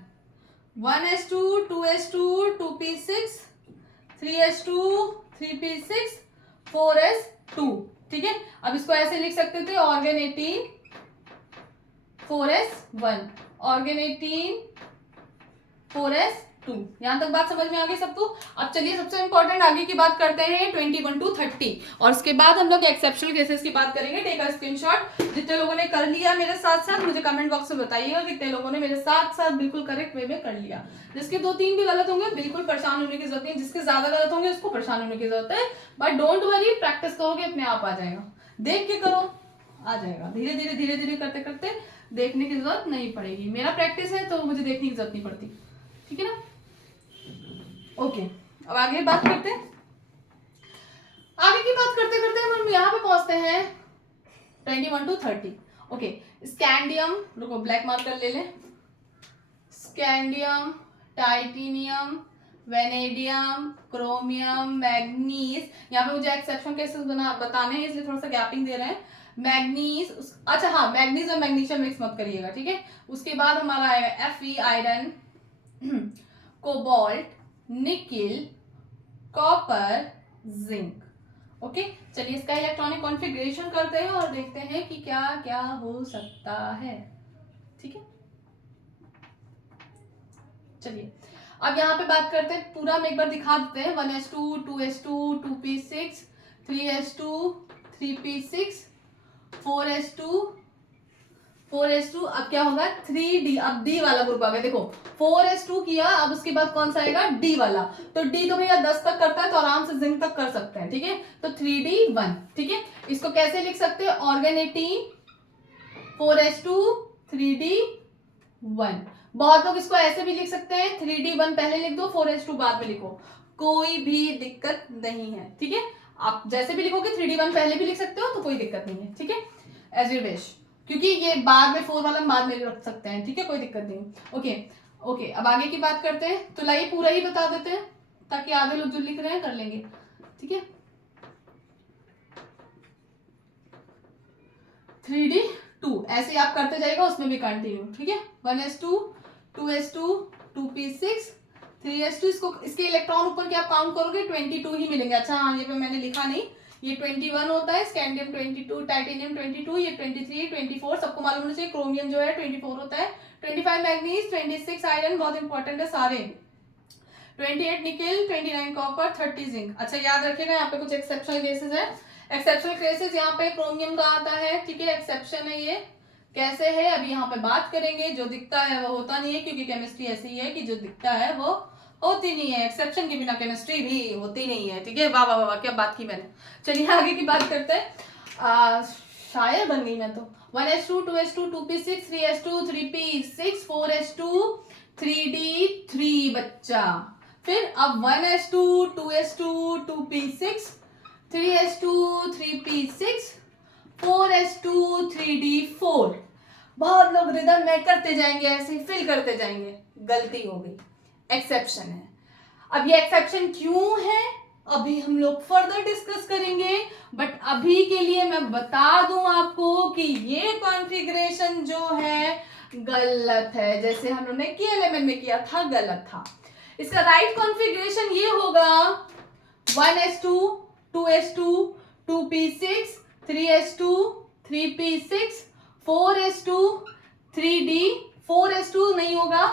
1s2, 2s2, 2p6, 3s2, 3p6, 4s2। ठीक है, अब इसको ऐसे लिख सकते थे, ऑर्गन 18 4s1, ऑर्गन 18 4s2। यहां तक बात समझ में आ गई सबको। अब चलिए सबसे इंपॉर्टेंट आगे की बात करते हैं, 21 to 30। और उसके बाद हम लोग एक्सेप्शनल केसेस की बात करेंगे। Take a screenshot. जितने लोगों ने कर लिया मेरे साथ साथ मुझे कमेंट बॉक्स में बताइएगा कितने लोगों ने मेरे साथ साथ बिल्कुल करेक्ट वे में कर लिया। जिसके 2-3 भी गलत होंगे बिल्कुल परेशान होने की जरूरत नहीं, जिसके ज्यादा गलत होंगे उसको परेशान होने की जरूरत है। बट डोंट वरी, प्रैक्टिस करोगे अपने आप आ जाएगा। देख के करो, आ जाएगा। धीरे धीरे धीरे धीरे करते करते देखने की जरूरत नहीं पड़ेगी। मेरा प्रैक्टिस है तो मुझे देखने की जरूरत नहीं पड़ती, ठीक है ना। ओके, अब आगे बात करते हैं। आगे की बात करते करते हम यहाँ पे पहुंचते हैं 21 to 30। ओके, स्कैंडियम, रुको ब्लैक मार्कर ले लें। Scandium, titanium, vanadium, chromium, manganese. यहाँ पे मुझे एक्सेप्शन केसेस बताने हैं, इसलिए थोड़ा सा गैपिंग दे रहे हैं। मैग्नीज, अच्छा हाँ, मैग्नीज और मैग्नीशियम मिक्स मत करिएगा, ठीक है। उसके बाद हमारा आएगा Fe, iron, cobalt, nickel, copper, zinc. Okay, चलिए इसका इलेक्ट्रॉनिक कॉन्फ़िगरेशन करते हैं और देखते हैं कि क्या क्या हो सकता है, ठीक है। चलिए अब यहाँ पे बात करते हैं, पूरा हम एक बार दिखा देते हैं। 1s2, 2s2, 2p6, 3s2, 3p6, 4s2, 4s2। अब क्या होगा 3d, अब d वाला ग्रुप आ गया। देखो 4s2 किया, अब उसके बाद कौन सा आएगा d वाला। तो d तो भैया 10 तक करता है, तो आराम से जिंक तक कर सकते हैं, ठीक है। तो 3d1, ठीक है। इसको कैसे लिख सकते हैं, ऑर्गेनेटीन 4s2 3d1। बहुत लोग इसको ऐसे भी लिख सकते हैं, 3d1 पहले लिख दो, 4s2 बाद में लिखो, कोई भी दिक्कत नहीं है, ठीक है। आप जैसे भी लिखोगे 3d1 पहले भी लिख सकते हो, तो कोई दिक्कत नहीं है, ठीक है, एज यू विश। क्योंकि ये बाद में 4 वाला बाद में रख सकते हैं, ठीक है, कोई दिक्कत नहीं। ओके ओके, अब आगे की बात करते हैं। तो लाइए पूरा ही बता देते हैं, ताकि आधे लोग जो लिख रहे हैं कर लेंगे, ठीक है। 3d2 ऐसे आप करते जाएगा, उसमें भी कंटिन्यू, ठीक है। 1s2, 2s2, 2p6, 3s2। इसके इलेक्ट्रॉन ऊपर के आप काउंट करोगे 22 ही मिलेंगे। अच्छा हाँ, ये पे मैंने लिखा नहीं, ये 21 होता है, स्कैंडियम 22, टाइटेनियम 22, ये 23, 24 सबको मालूम होना चाहिए। क्रोमियम जो है 24 होता है, 25 मैग्नीज, 26 आयरन, बहुत इंपॉर्टेंट है सारे, 28 निकेल, 29 कॉपर, 30 जिंक। अच्छा याद रखिएगा, यहाँ पे कुछ एक्सेप्शनल केसेस है। एक्सेप्शनल केसेस यहाँ पे क्रोमियम का आता है, ठीक है, एक्सेप्शन है ये। कैसे है अभी यहाँ पे बात करेंगे। जो दिखता है वो होता नहीं है, क्योंकि केमिस्ट्री ऐसी है कि जो दिखता है वो होती नहीं है। एक्सेप्शन के बिना केमिस्ट्री भी होती नहीं है, ठीक है। वाह वाह वाह, क्या बात की मैंने। चलिए आगे की बात करते हैं। शायर बन गई मैं तो। 1s2, 2s2, 2p6, 3s2, 3p6, 4s2, 3d3 बच्चा। फिर अब 1s2, 2s2, 2p6, 3s2, 3p6, 4s2, 3d4। बहुत लोग रिदम में करते जाएंगे, ऐसे फिल करते जाएंगे, गलती हो गई, एक्सेप्शन है। अब ये एक्सेप्शन क्यों है अभी हम लोग फर्दर डिस्कस करेंगे, बट अभी के लिए मैं बता दूं आपको कि ये कॉन्फ़िगरेशन जो है गलत है, जैसे हम लोगों ने KLMN में किया था, गलत था। इसका राइट कॉन्फ़िगरेशन ये होगा 1s2, 2s2, 2p6, 3s2, 3p6, 4s2, 3d, 4s2 नहीं होगा,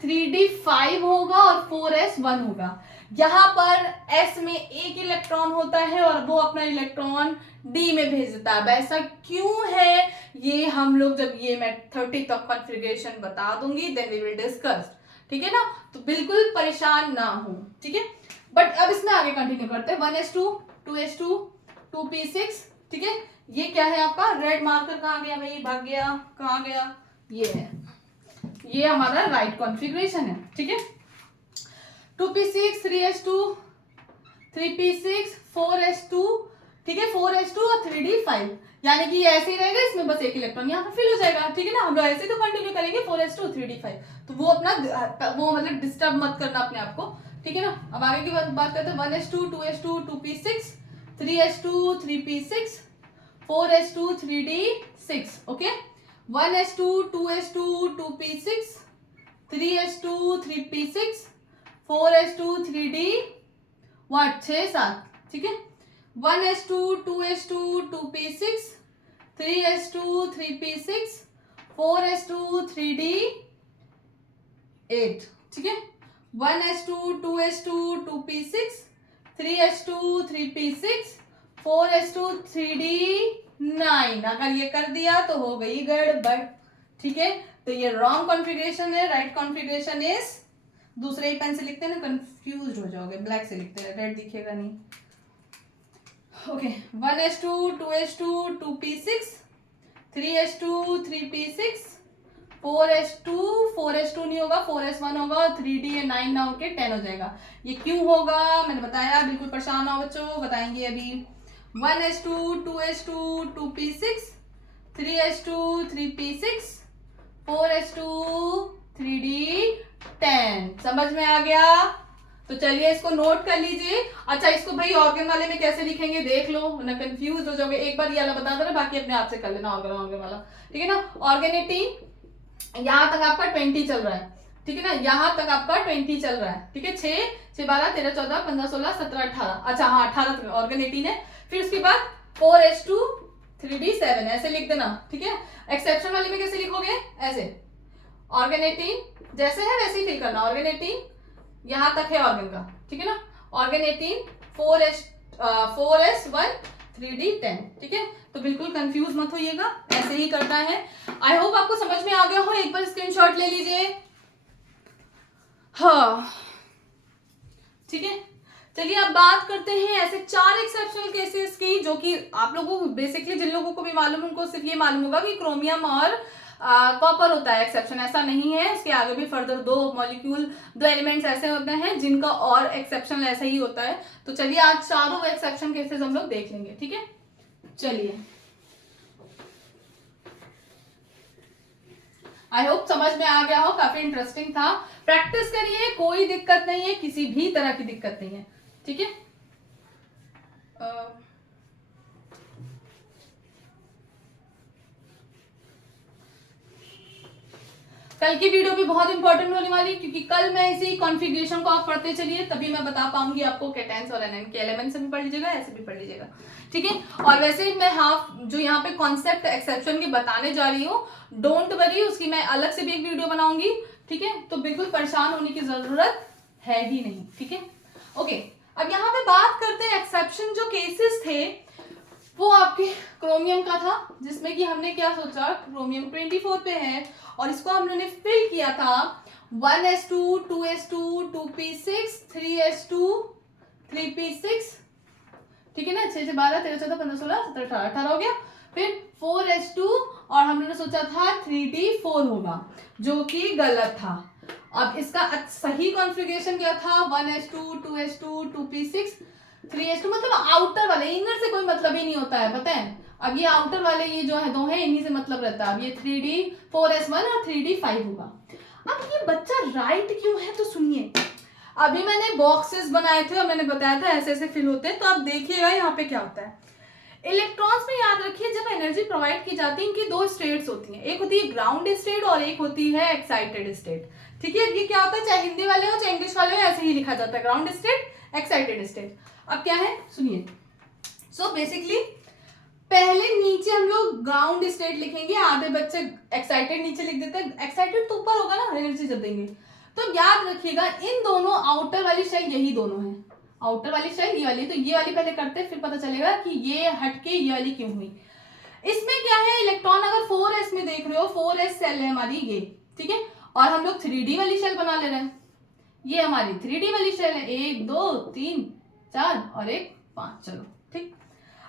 3d5 होगा और 4s1 होगा। यहां पर s में एक इलेक्ट्रॉन होता है और वो अपना इलेक्ट्रॉन d में भेज देता है। ऐसा क्यों है ये हम लोग जब ये मैं 30 तक कॉन्फ़िगरेशन बता दूंगी, देन वी विल डिस्कस, ठीक है ना। तो बिल्कुल परेशान ना हो, ठीक है। बट अब इसमें आगे कंटिन्यू करते हैं। 1s2, 2s2, 2p6, ठीक है। ये क्या है आपका रेड मार्कर, कहाँ गया भाई, भाग गया, कहाँ गया, ये है, ये हमारा राइट कॉन्फ़िगरेशन है, ठीक है। 2p6, 3s2, 3p6, 4s2, ठीक है, 4s2 और 3d5, यानी कि ये ऐसे ही रहेगा, इसमें बस एक इलेक्ट्रॉन यहाँ पे फिल हो जाएगा, ठीक है ना। हम लोग ऐसे तो कंटिन्यू करेंगे 4s2, 3d5, तो वो अपना वो मतलब डिस्टर्ब मत करना अपने आप को, ठीक है ना। अब आगे की बात करते हैं। 1s2, 2s2, 2p6, 3s2, 3p6, 4s2, 3d6, okay. 1s2, 2s2, 2p6, 3s2, 3p6, 4s2, 3d, 6, 7, ठीक है। 1s2, 2s2, 2p6, 3s2, 3p6, 4s2, 3d, 8, ठीक है। 1s2, 2s2, 2p6, 3s2, 3p6, 4s2, 3d, 9। अगर ये कर दिया तो हो गई गड़बड़, ठीक है। तो ये रॉन्ग कॉन्फ़िगरेशन है, राइट कॉन्फ़िगरेशन इज, दूसरे ही पेन से लिखते हैं ना, कंफ्यूज हो जाओगे, ब्लैक से लिखते हैं, रेड दिखेगा नहीं। Okay, 1s2, 2s2, 2p6, 3s2 3p6 4s2 4s2 नहीं होगा 4s1 होगा और 3d ये 9 ना होके 10 हो जाएगा। ये क्यों होगा मैंने बताया, बिल्कुल परेशान ना हो बच्चों, बताएंगे अभी। 1s2 2s2 2p6 3s2 3p6 4s2 3d10। समझ में आ गया? तो चलिए इसको नोट कर लीजिए। अच्छा इसको भाई ऑर्गन वाले में कैसे लिखेंगे देख लो, ना कंफ्यूज हो जाओगे। एक बार ये वाला बता दो, बाकी अपने आप से कर लेना ऑर्गन वाला, ठीक है ना। ऑर्गन 18 यहाँ तक आपका 20 चल रहा है, ठीक है ना, यहाँ तक आपका 20 चल रहा है, ठीक है। 6 6 12 13 14 15 16 17 18, अच्छा हाँ 18 तक ऑर्गन 18 है। फिर उसके बाद 4s2 3d7 ऐसे लिख देना, ठीक है। एक्सेप्शन वाले में कैसे लिखोगे, ऐसे ऑर्गन 18 जैसे है वैसे ही फिल करना। ऑर्गन 18 यहां तक है ऑर्गन का, ठीक है ना। ऑर्गन 18 4s1 3d10, ठीक है। तो बिल्कुल कंफ्यूज मत होइएगा, ऐसे ही करना है। आई होप आपको समझ में आ गया हो। एक बार स्क्रीनशॉट ले लीजिए। हाँ ठीक है, चलिए अब बात करते हैं ऐसे 4 एक्सेप्शनल केसेस की, जो कि आप लोगों को बेसिकली, जिन लोगों को भी मालूम उनको सिर्फ ये मालूम होगा कि क्रोमियम और कॉपर होता है एक्सेप्शन, ऐसा नहीं है। इसके आगे भी फर्दर 2 मॉलिक्यूल 2 एलिमेंट्स ऐसे होते हैं जिनका और एक्सेप्शन ऐसा ही होता है। तो चलिए आज चारों एक्सेप्शन केसेस हम लोग देख लेंगे, ठीक है। चलिए आई होप समझ में आ गया हो, काफी इंटरेस्टिंग था। प्रैक्टिस करिए, कोई दिक्कत नहीं है, किसी भी तरह की दिक्कत नहीं है, ठीक है। कल की वीडियो भी बहुत इंपॉर्टेंट होने वाली, क्योंकि कल मैं इसी कॉन्फ़िगरेशन को आप पढ़ते चलिए, तभी मैं बता पाऊंगी आपको केटेन्स और एनायन के एलिमेंट से भी पढ़ लीजिएगा, ऐसे भी पढ़ लीजिएगा, ठीक है। और वैसे ही मैं हाफ जो यहाँ पे कॉन्सेप्ट एक्सेप्शन की बताने जा रही हूँ, डोंट वरी, उसकी मैं अलग से भी एक वीडियो बनाऊंगी, ठीक है। तो बिल्कुल परेशान होने की जरूरत है ही नहीं, ठीक है। ओके, अब यहाँ पे बात करते हैं एक्सेप्शन जो केसेस थे वो आपके क्रोमियम का था, जिसमें कि हमने क्या सोचा, क्रोमियम 24 पे है और इसको हम लोगों ने फिल किया था 1s2 2s2 2p6 3s2 3p6, ठीक है ना। 6 से 12 13 14 15 16 17 18 हो गया। फिर 4s2 और हम लोगों ने सोचा था 3d4 होगा, जो कि गलत था। अब इसका सही कॉन्फ़िगरेशन क्या था, 1s2 2s2 2p6 3s2, मतलब आउटर वाले, इनर से कोई मतलब ही नहीं होता है, पता है। अब ये आउटर वाले ये जो है 2 है, इन्हीं से मतलब रहता है। अब ये 3d4s1 और 3d5 होगा। अब ये बच्चा राइट क्यों है, तो सुनिए। अभी मैंने बॉक्सेस बनाए थे और मैंने बताया था ऐसे ऐसे फिल होते हैं, तो आप देखिएगा यहाँ पे क्या होता है। इलेक्ट्रॉन्स में याद रखिए, जब एनर्जी प्रोवाइड की जाती है, इनकी 2 स्टेट्स होती हैं, एक होती है ग्राउंड स्टेट और एक होती है एक्साइटेड स्टेट, ठीक है। ये क्या होता है, चाहे हिंदी वाले हो चाहे इंग्लिश वाले हो, ऐसे ही लिखा जाता है, ग्राउंड स्टेट एक्साइटेड स्टेट। अब क्या है सुनिए, सो बेसिकली पहले नीचे हम लोग ग्राउंड स्टेट लिखेंगे, आधे बच्चे एक्साइटेड नीचे लिख देते हैं। एक्साइटेड तो ऊपर होगा ना, एनर्जी जब देंगे। तो याद रखिएगा इन दोनों, आउटर वाली शेल यही दोनों है, आउटर वाली शेल ये वाली, तो ये वाली पहले करते फिर पता चलेगा कि ये हटके ये वाली क्यों हुई। इसमें क्या है, इलेक्ट्रॉन अगर 4s में देख रहे हो, 4s सेल है हमारी ये, ठीक है। और हम लोग 3d वाली शेल बना ले रहे हैं, ये हमारी 3d वाली शेल है, 1 2 3 4 और 1 5, चलो ठीक।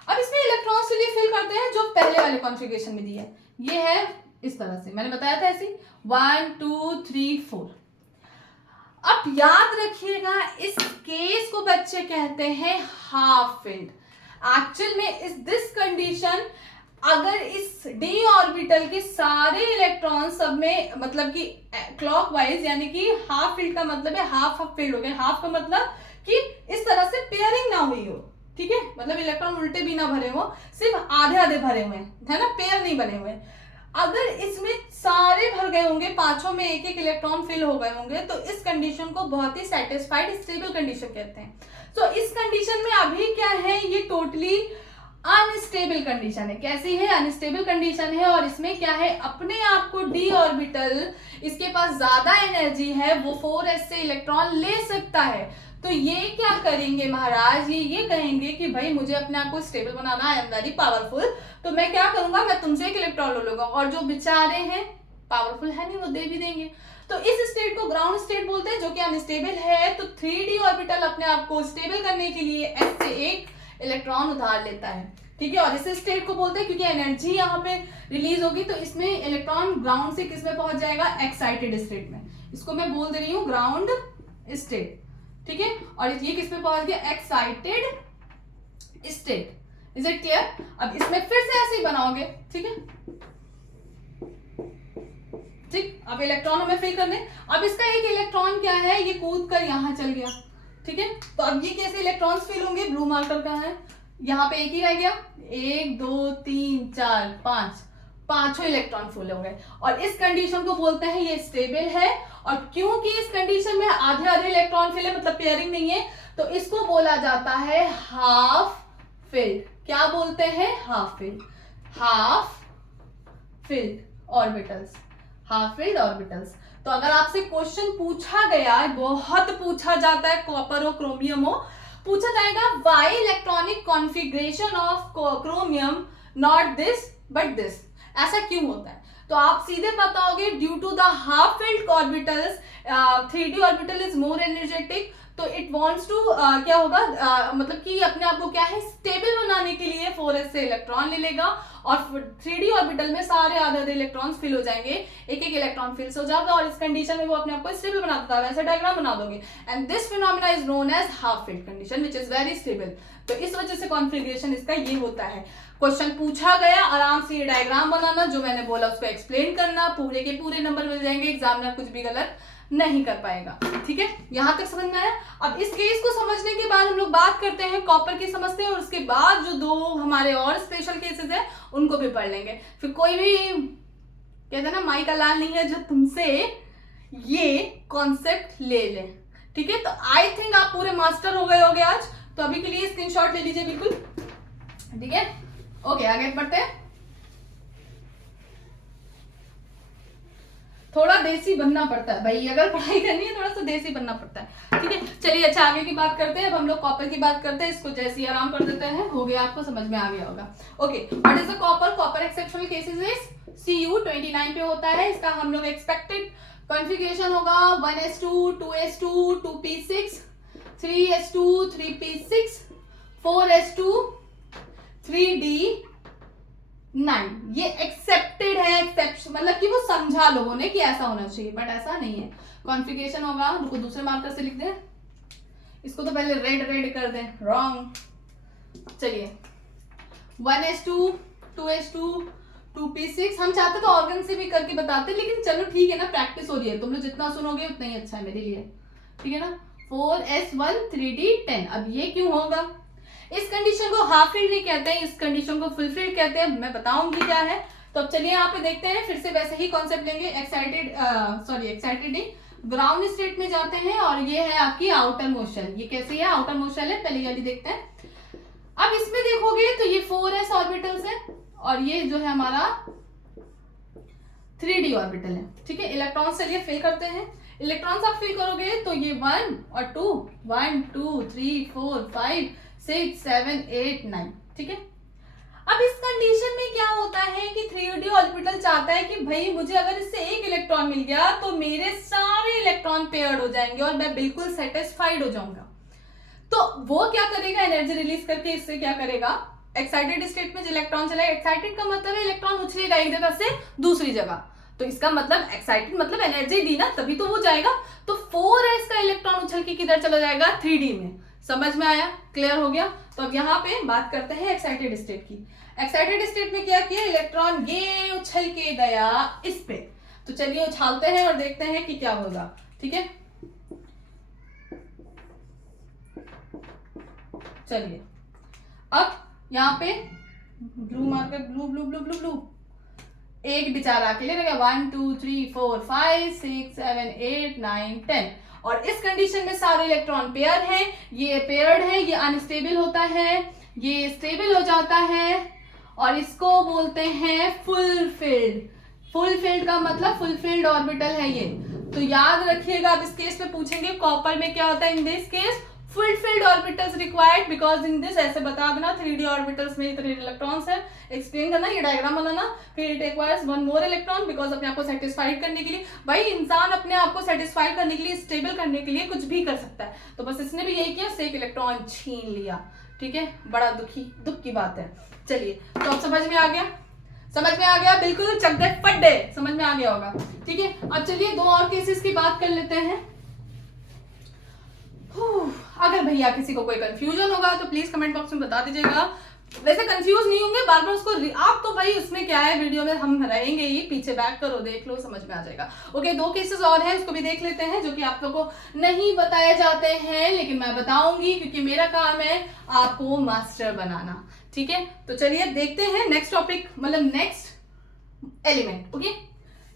अब इसमें इलेक्ट्रॉन्स के लिए फिल करते हैं जो पहले वाले कॉन्फ़िगरेशन में दिया है, ये है इस तरह से, मैंने बताया था ऐसे 1 2 3 4। अब याद रखिएगा इस केस को बच्चे कहते हैं हाफ फिल्ड। एक्चुअल में इस दिस कंडीशन, अगर इस d ऑर्बिटल के सारे इलेक्ट्रॉन सब में, मतलब कि क्लॉकवाइज, यानी कि हाफ फील्ड का मतलब है हाफ हाफ फील्ड हो गया। हाफ का मतलब कि इस तरह से पेयरिंग ना हुई हो, ठीक है, मतलब इलेक्ट्रॉन उल्टे भी ना भरे हो, सिर्फ आधे आधे भरे हुए हैं, है ना, पेयर नहीं बने हुए। अगर इसमें सारे भर गए होंगे, पांचों में एक एक इलेक्ट्रॉन फिल हो गए होंगे, तो इस कंडीशन को बहुत ही सेटिस्फाइड स्टेबल कंडीशन कहते हैं। तो इस कंडीशन में अभी क्या है, ये टोटली अनस्टेबल कंडीशन है। कैसी है, अनस्टेबल कंडीशन है। और इसमें क्या है, अपने आप को d ऑर्बिटल, इसके पास ज्यादा एनर्जी है, वो 4s से इलेक्ट्रॉन ले सकता है। तो ये क्या करेंगे महाराज, ये कहेंगे कि भाई मुझे अपने आप को स्टेबल बनाना है, आई एम वेरी पावरफुल, तो मैं क्या करूंगा, मैं तुमसे एक इलेक्ट्रॉन ले लूंगा, और जो बेचारे हैं पावरफुल है नहीं, वो दे भी देंगे। तो इस स्टेट को ग्राउंड स्टेट बोलते हैं, जो कि अनस्टेबल है। तो 3d ऑर्बिटल अपने आप को स्टेबल करने के लिए s से एक इलेक्ट्रॉन उधार लेता है, ठीक है। और इस स्टेट को बोलते हैं क्योंकि एनर्जी यहाँ पे रिलीज होगी तो इसमें इलेक्ट्रॉन ग्राउंड से किस में पहुंच जाएगा, एक्साइटेड स्टेट में। इसको मैं बोल दे रही हूँ ग्राउंड स्टेट, ठीक है। और ये किस में पहुंच गया, excited state. Is it clear? अब इसमें फिर से ऐसे ही बनाओगे, ठीक है, ठीक। अब इलेक्ट्रॉन हमें फिल करने, अब इसका एक इलेक्ट्रॉन क्या है, ये कूद कर यहां चल गया, ठीक है। तो अब ये कैसे इलेक्ट्रॉन्स फिल होंगे, ब्लू मार्कर कहाँ है, यहाँ पे एक ही रह गया, 1 2 3 4 5, पांचों इलेक्ट्रॉन फुल हो गए। और इस कंडीशन को बोलते हैं ये स्टेबल है। और क्योंकि इस कंडीशन में आधे आधे इलेक्ट्रॉन फिल है, मतलब पेयरिंग नहीं है, तो इसको बोला जाता है हाफ फिल्ड। क्या बोलते हैं, half filled, half filled orbitals, half filled orbitals. तो अगर आपसे क्वेश्चन पूछा गया है, बहुत पूछा जाता है, कॉपर हो क्रोमियम हो, पूछा जाएगा why electronic configuration of chromium not this but this, ऐसा क्यों होता है, तो आप सीधे बताओगे due to the half filled orbitals 3d orbital is more energetic, तो इट वांट्स टू क्या होगा, मतलब कि अपने आप को क्या है, स्टेबल बनाने के लिए 4s से इलेक्ट्रॉन ले लेगा और 3d ऑर्बिटल में सारे आधे आधे इलेक्ट्रॉन्स फिल हो जाएंगे, एक एक इलेक्ट्रॉन फिल हो जाएगा और इस कंडीशन में वो अपने आप को स्टेबल बना देता है। वैसे डायग्राम बना दोगे and this phenomena is known as half filled condition which is very stable. तो इस वजह से कॉन्फ़िगरेशन इसका ये होता है। क्वेश्चन पूछा गया, आराम से ये डायग्राम बनाना, जो मैंने बोला उसको एक्सप्लेन करना, पूरे के पूरे नंबर मिल जाएंगे, एग्जामिनर कुछ भी गलत नहीं कर पाएगा, ठीक है। यहां तक समझ में आया। अब इस केस को समझने के बाद हम लोग बात करते हैं कॉपर की, समझते हैं, और उसके बाद जो दो हमारे और स्पेशल केसेस है उनको भी पढ़ लेंगे। फिर कोई भी कहते हैं ना माई का लाल नहीं है जो तुमसे ये कॉन्सेप्ट ले ले, ठीक है। तो आई थिंक आप पूरे मास्टर हो गए होगे आज। तो अभी के लिए स्क्रीनशॉट ले लीजिए बिल्कुल, ठीक है। ओके, आगे बढ़ते हैं। थोड़ा देसी बनना पड़ता है भाई, अगर पढ़ाई करनी है थोड़ा सा देसी बनना पड़ता है, ठीक है। चलिए अच्छा, आगे की बात करते हैं। अब हम लोग कॉपर की बात करते हैं, इसको जैसे ही आराम कर देते हैं, हो गया, आपको समझ में आ गया होगा। Okay, what is the copper? Copper exceptional cases is Cu29 पे होता है। इसका हम लोग एक्सपेक्टेड कॉन्फ़िगरेशन होगा 1s2 2s2 2p6 3s2 3p6 4s2 3d9। ये एक्सेप्टेड है, एक्सेप्शन मतलब कि वो समझा लोगों ने कि ऐसा होना चाहिए, बट ऐसा नहीं है। कॉन्फ़िगरेशन होगा, रुको दूसरे मार्कर से लिख दें, इसको तो पहले रेड रेड कर दें, रॉन्ग। चलिए 1s2 2s2 2p6, हम चाहते तो ऑर्गन से भी करके बताते, लेकिन चलो ठीक है ना, प्रैक्टिस हो रही है, तुम लोग जितना सुनोगे उतना ही अच्छा है मेरे लिए, ठीक है ना। 4s1 3d10। अब ये क्यों होगा? इस कंडीशन को हाफ फील्ड नहीं कहते हैं, इस कंडीशन को फुल फील्ड कहते हैं, मैं बताऊंगी क्या है। तो अब चलिए यहाँ पे देखते हैं, फिर से वैसे ही कॉन्सेप्ट लेंगे। एक्साइटेड ग्राउंड स्टेट में जाते हैं और ये है आपकी आउटर मोशन। ये कैसी है? आउटर मोशन है, पहले वाली देखते हैं। अब इसमें देखोगे तो ये 4s ऑर्बिटल्स है और ये जो है हमारा 3d ऑर्बिटल है, ठीक है। इलेक्ट्रॉन से ये फिल करते हैं, इलेक्ट्रॉन्स आप फिल करोगे तो ये 1 और 2 1 2 3 4 5 6 7 8 9, ठीक है। अब इस कंडीशन में क्या होता है कि 3d ऑर्बिटल चाहता है कि भाई मुझे अगर इससे एक इलेक्ट्रॉन मिल गया तो मेरे सारे इलेक्ट्रॉन पेयर्ड हो जाएंगे और मैं बिल्कुल सेटिस्फाइड हो जाऊंगा। तो वो क्या करेगा, एनर्जी रिलीज करके इससे क्या करेगा, एक्साइटेड स्टेट में जो इलेक्ट्रॉन चला, एक्साइटेड का मतलब है इलेक्ट्रॉन उछलेगा एक जगह से दूसरी जगह, तो इसका मतलब एक्साइटेड मतलब एनर्जी दी ना, तभी तो वो जाएगा। तो 4s का इलेक्ट्रॉन उछल के किधर चला जाएगा, 3d में। समझ में आया? क्लियर हो गया? तो अब यहाँ पे बात करते हैं एक्साइटेड स्टेट की। एक्साइटेड स्टेट में क्या किया, इलेक्ट्रॉन ये उछल के गया इस पे। तो चलिए उछालते हैं और देखते हैं कि क्या होगा, ठीक है। चलिए अब यहाँ पे blue marker, blue blue blue blue blue, एक बेचारा अकेले रहेगा, 1 2 3 4 5 6 7 8 9 10। और इस कंडीशन में सारे इलेक्ट्रॉन पेयर हैं, ये पेयर्ड है, ये अनस्टेबल होता है, ये स्टेबल हो जाता है और इसको बोलते हैं फुल फील्ड। फुल फील्ड का मतलब फुल फील्ड ऑर्बिटल है ये, तो याद रखिएगा। अब इस केस में पूछेंगे कॉपर में क्या होता है, in this case full field orbitals required because in this, ऐसे बता देना 3d ऑर्बिटल्स में इतने इलेक्ट्रॉन्स है, एक्सप्लेन करना, ये डायग्राम बनाना। फिर it requires one more electron because अपने आप को सेटिस्फाइड करने के लिए, भाई इंसान अपने आप को सेटिस्फाइड करने के लिए, स्टेबल करने के लिए कुछ भी कर सकता है, तो बस इसने भी यही किया, से एक इलेक्ट्रॉन छीन लिया, ठीक है, बड़ा दुख की बात है। चलिए, तो अब समझ में आ गया, समझ में आ गया, बिल्कुल चकदे फड्डे समझ में आ गया होगा। ठीक है, अब चलिए दो और केसेस की बात कर लेते हैं। अगर भैया किसी को कोई कंफ्यूजन होगा तो प्लीज कमेंट बॉक्स में बता दीजिएगा। वैसे कंफ्यूज नहीं होंगे, बार बार उसको आप तो भाई उसमें क्या है, वीडियो में हम रहेंगे ही, पीछे बैक करो देख लो, समझ में आ जाएगा। ओके, दो केसेस और हैं, उसको भी देख लेते हैं, जो कि आप लोगों को नहीं बताए जाते हैं, लेकिन मैं बताऊंगी क्योंकि मेरा काम है आपको मास्टर बनाना। ठीक है, तो चलिए देखते हैं नेक्स्ट टॉपिक, मतलब नेक्स्ट एलिमेंट। ओके,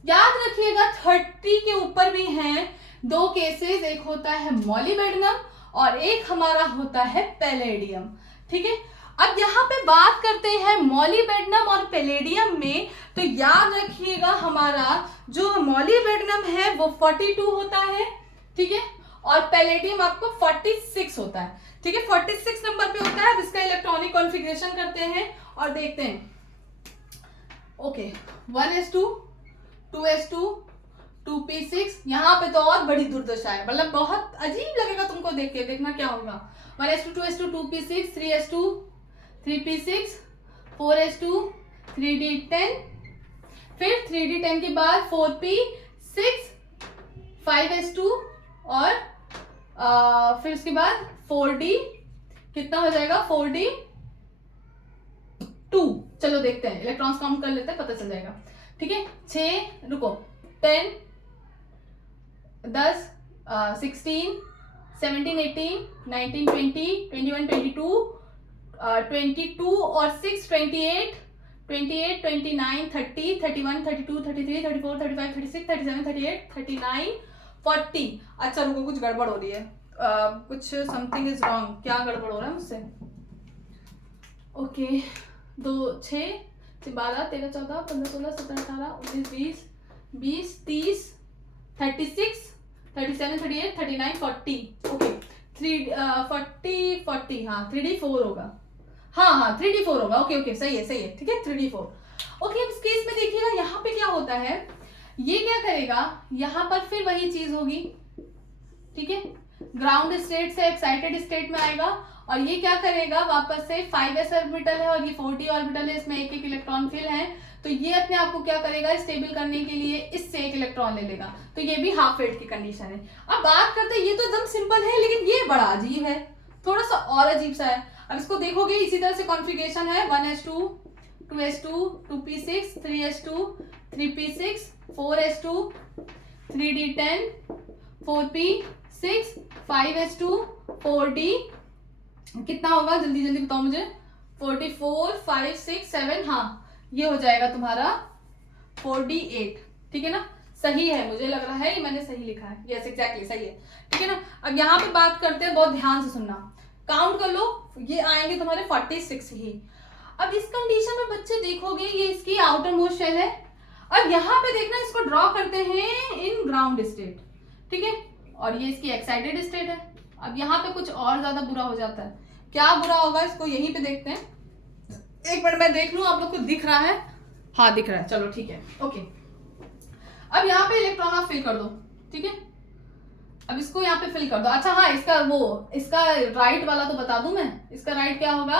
याद रखिएगा 30 के ऊपर भी हैं दो केसेस, एक होता है मॉलिबेडनम और एक हमारा होता है पैलेडियम। ठीक है, अब यहाँ पे बात करते हैं मॉलिबेडनम और पैलेडियम में, तो याद रखिएगा हमारा जो मॉलिबेडनम है वो 42 होता है। ठीक है, और पैलेडियम आपको 46 होता है। ठीक है, 46 नंबर पे होता है। इसका इलेक्ट्रॉनिक कॉन्फ़िगरेशन करते हैं और देखते हैं। ओके, 1s2 2s2 2p6, यहाँ पे तो और बड़ी दुर्दशा है, मतलब बहुत अजीब लगेगा तुमको देख के, देखना क्या होगा। 1s2 2s2 2p6 3s2 3p6 4s2 3d10, फिर 3d10 के बाद 4p6 5s2 और फिर उसके बाद 4d, कितना हो जाएगा 4d2। चलो देखते हैं, इलेक्ट्रॉन्स काउंट कर लेते हैं, पता चल जाएगा। ठीक है, 6 रुको 10 10 16 17 18 19 20 21 22 22 और 6 28 28 29 30 31 32 33 34 35 36 37 38 39 40। अच्छा रुको, कुछ गड़बड़ हो रही है, कुछ समथिंग इज रॉन्ग। क्या गड़बड़ हो रहा है मुझसे? ओके, 2 6 12 13 14 15 16 17 18 19 20 30 36 37 38 39 40। ओके, 40 हाँ 3d4 होगा, हाँ 3d4 होगा। ओके ओके, सही है ठीक है 3d4। ओके, अब इस केस में देखिएगा यहाँ पे क्या होता है, ये क्या करेगा, यहाँ पर फिर वही चीज होगी। ठीक है, ग्राउंड स्टेट से एक्साइटेड स्टेट में आएगा और ये क्या करेगा, वापस से 5s ऑर्बिटल है और ये 4d ऑर्बिटल है, इसमें एक एक इलेक्ट्रॉन फिल है, तो ये अपने आप को क्या करेगा, स्टेबल करने के लिए इससे एक इलेक्ट्रॉन ले लेगा, तो ये भी हाफ वेट की कंडीशन है। अब बात करते हैं, ये तो एकदम सिंपल है, लेकिन ये बड़ा अजीब है, थोड़ा सा और अजीब सा है। अब इसको देखोगे इसी तरह से कॉन्फ़िगरेशन है, 1s2 2s2 2p6 3s2 3p6 4s2 3d10 4p6 5s2 4d, कितना होगा जल्दी जल्दी बताओ मुझे, 44 5 6 7, हाँ ये हो जाएगा तुम्हारा 4d8। ठीक है ना, सही है, मुझे लग रहा है मैंने सही लिखा है, यस एग्जैक्टली सही है। ठीक है ना, अब यहाँ पे बात करते हैं, बहुत ध्यान से सुनना, काउंट कर लो, ये आएंगे तुम्हारे 46 ही। अब इस कंडीशन में बच्चे देखोगे, ये इसकी आउटर मोस्ट शेल है, अब यहाँ पे देखना इसको ड्रॉ करते हैं इन ग्राउंड स्टेट। ठीक है, और ये इसकी एक्साइटेड स्टेट है। अब यहाँ पे कुछ और ज्यादा बुरा हो जाता है, क्या बुरा होगा इसको यहीं पे देखते हैं, एक मिनट मैं देख लूं आप लोग को दिख रहा है, हाँ दिख रहा है, चलो ठीक है। ओके, अब यहाँ पे इलेक्ट्रॉन आप फिल कर दो। ठीक है, अब इसको यहाँ पे फिल कर दो। अच्छा हाँ, इसका राइट वाला तो बता दूं मैं, इसका राइट क्या होगा,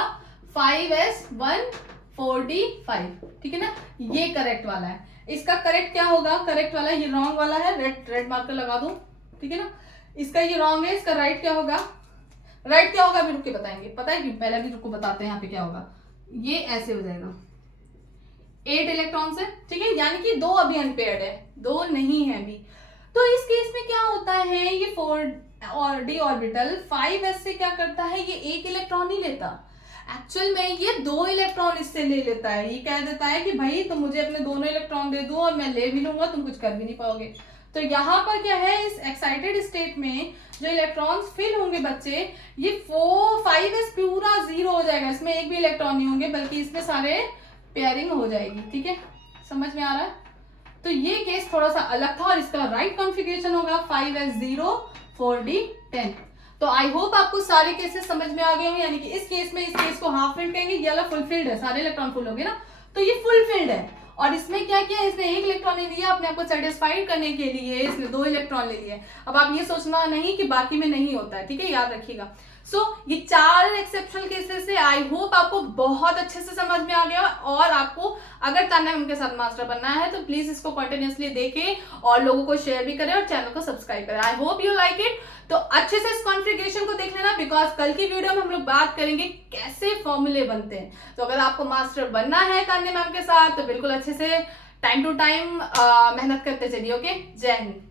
5s1 4d5। ठीक है ना, ये करेक्ट वाला है। इसका करेक्ट क्या होगा, करेक्ट वाला ये रॉन्ग वाला है, रेड मार्कर लगा दूं। ठीक है ना, इसका ये रॉन्ग है, इसका राइट क्या होगा, राइट क्या होगा अभी रुक के बताएंगे, पता है कि पहले भी रुको बताते हैं यहाँ पे क्या होगा, ये ऐसे हो जाएगा 8 इलेक्ट्रॉन से। ठीक है, यानी कि 2 अभी अनपेयर्ड है, 2 नहीं है अभी। तो इस केस में क्या होता है, ये 4d ऑर्बिटल 5s से क्या करता है, ये एक इलेक्ट्रॉन नहीं लेता, एक्चुअल में ये 2 इलेक्ट्रॉन इससे ले लेता है। ये कह देता है कि भाई तुम मुझे अपने दोनों इलेक्ट्रॉन दे दो और मैं ले भी लूंगा, तुम कुछ कर भी नहीं पाओगे। तो यहाँ पर क्या है, इस एक्साइटेड स्टेट में जो इलेक्ट्रॉन्स फिल होंगे बच्चे, ये 5s पूरा 0 हो जाएगा, इसमें एक भी इलेक्ट्रॉन नहीं होंगे, बल्कि इसमें सारे पेयरिंग हो जाएगी। ठीक है, समझ में आ रहा है? तो ये केस थोड़ा सा अलग था और इसका राइट कॉन्फ़िगरेशन होगा 5s0 4d10। तो आई होप आपको सारे केसेस समझ में आ गए होंगे, यानी कि इस केस में इस केस को हाफ फिल्ड कहेंगे, ये वाला फुल फिल्ड है, सारे इलेक्ट्रॉन फुल होंगे ना, तो ये फुल फिल्ड है। और इसमें क्या किया, इसने 1 इलेक्ट्रॉन ले लिया अपने आप को सेटिस्फाइड करने के लिए, इसने 2 इलेक्ट्रॉन ले लिए। अब आप ये सोचना नहीं कि बाकी में नहीं होता है, ठीक है, याद रखिएगा। ये 4 एक्सेप्शनल केसेस से आई होप आपको बहुत अच्छे से समझ में आ गया। और आपको अगर तान्या मैम के साथ मास्टर बनना है तो प्लीज इसको कंटिन्यूअसली देखें और लोगों को शेयर भी करें और चैनल को सब्सक्राइब करें। I hope you like it. तो अच्छे से इस कॉन्फ़िगरेशन को देख लेना, बिकॉज कल की वीडियो में हम लोग बात करेंगे कैसे फॉर्मूले बनते हैं। तो अगर आपको मास्टर बनना है तान्या मैम के साथ तो बिल्कुल अच्छे से टाइम टू टाइम मेहनत करते चलिए। ओके, जय हिंद।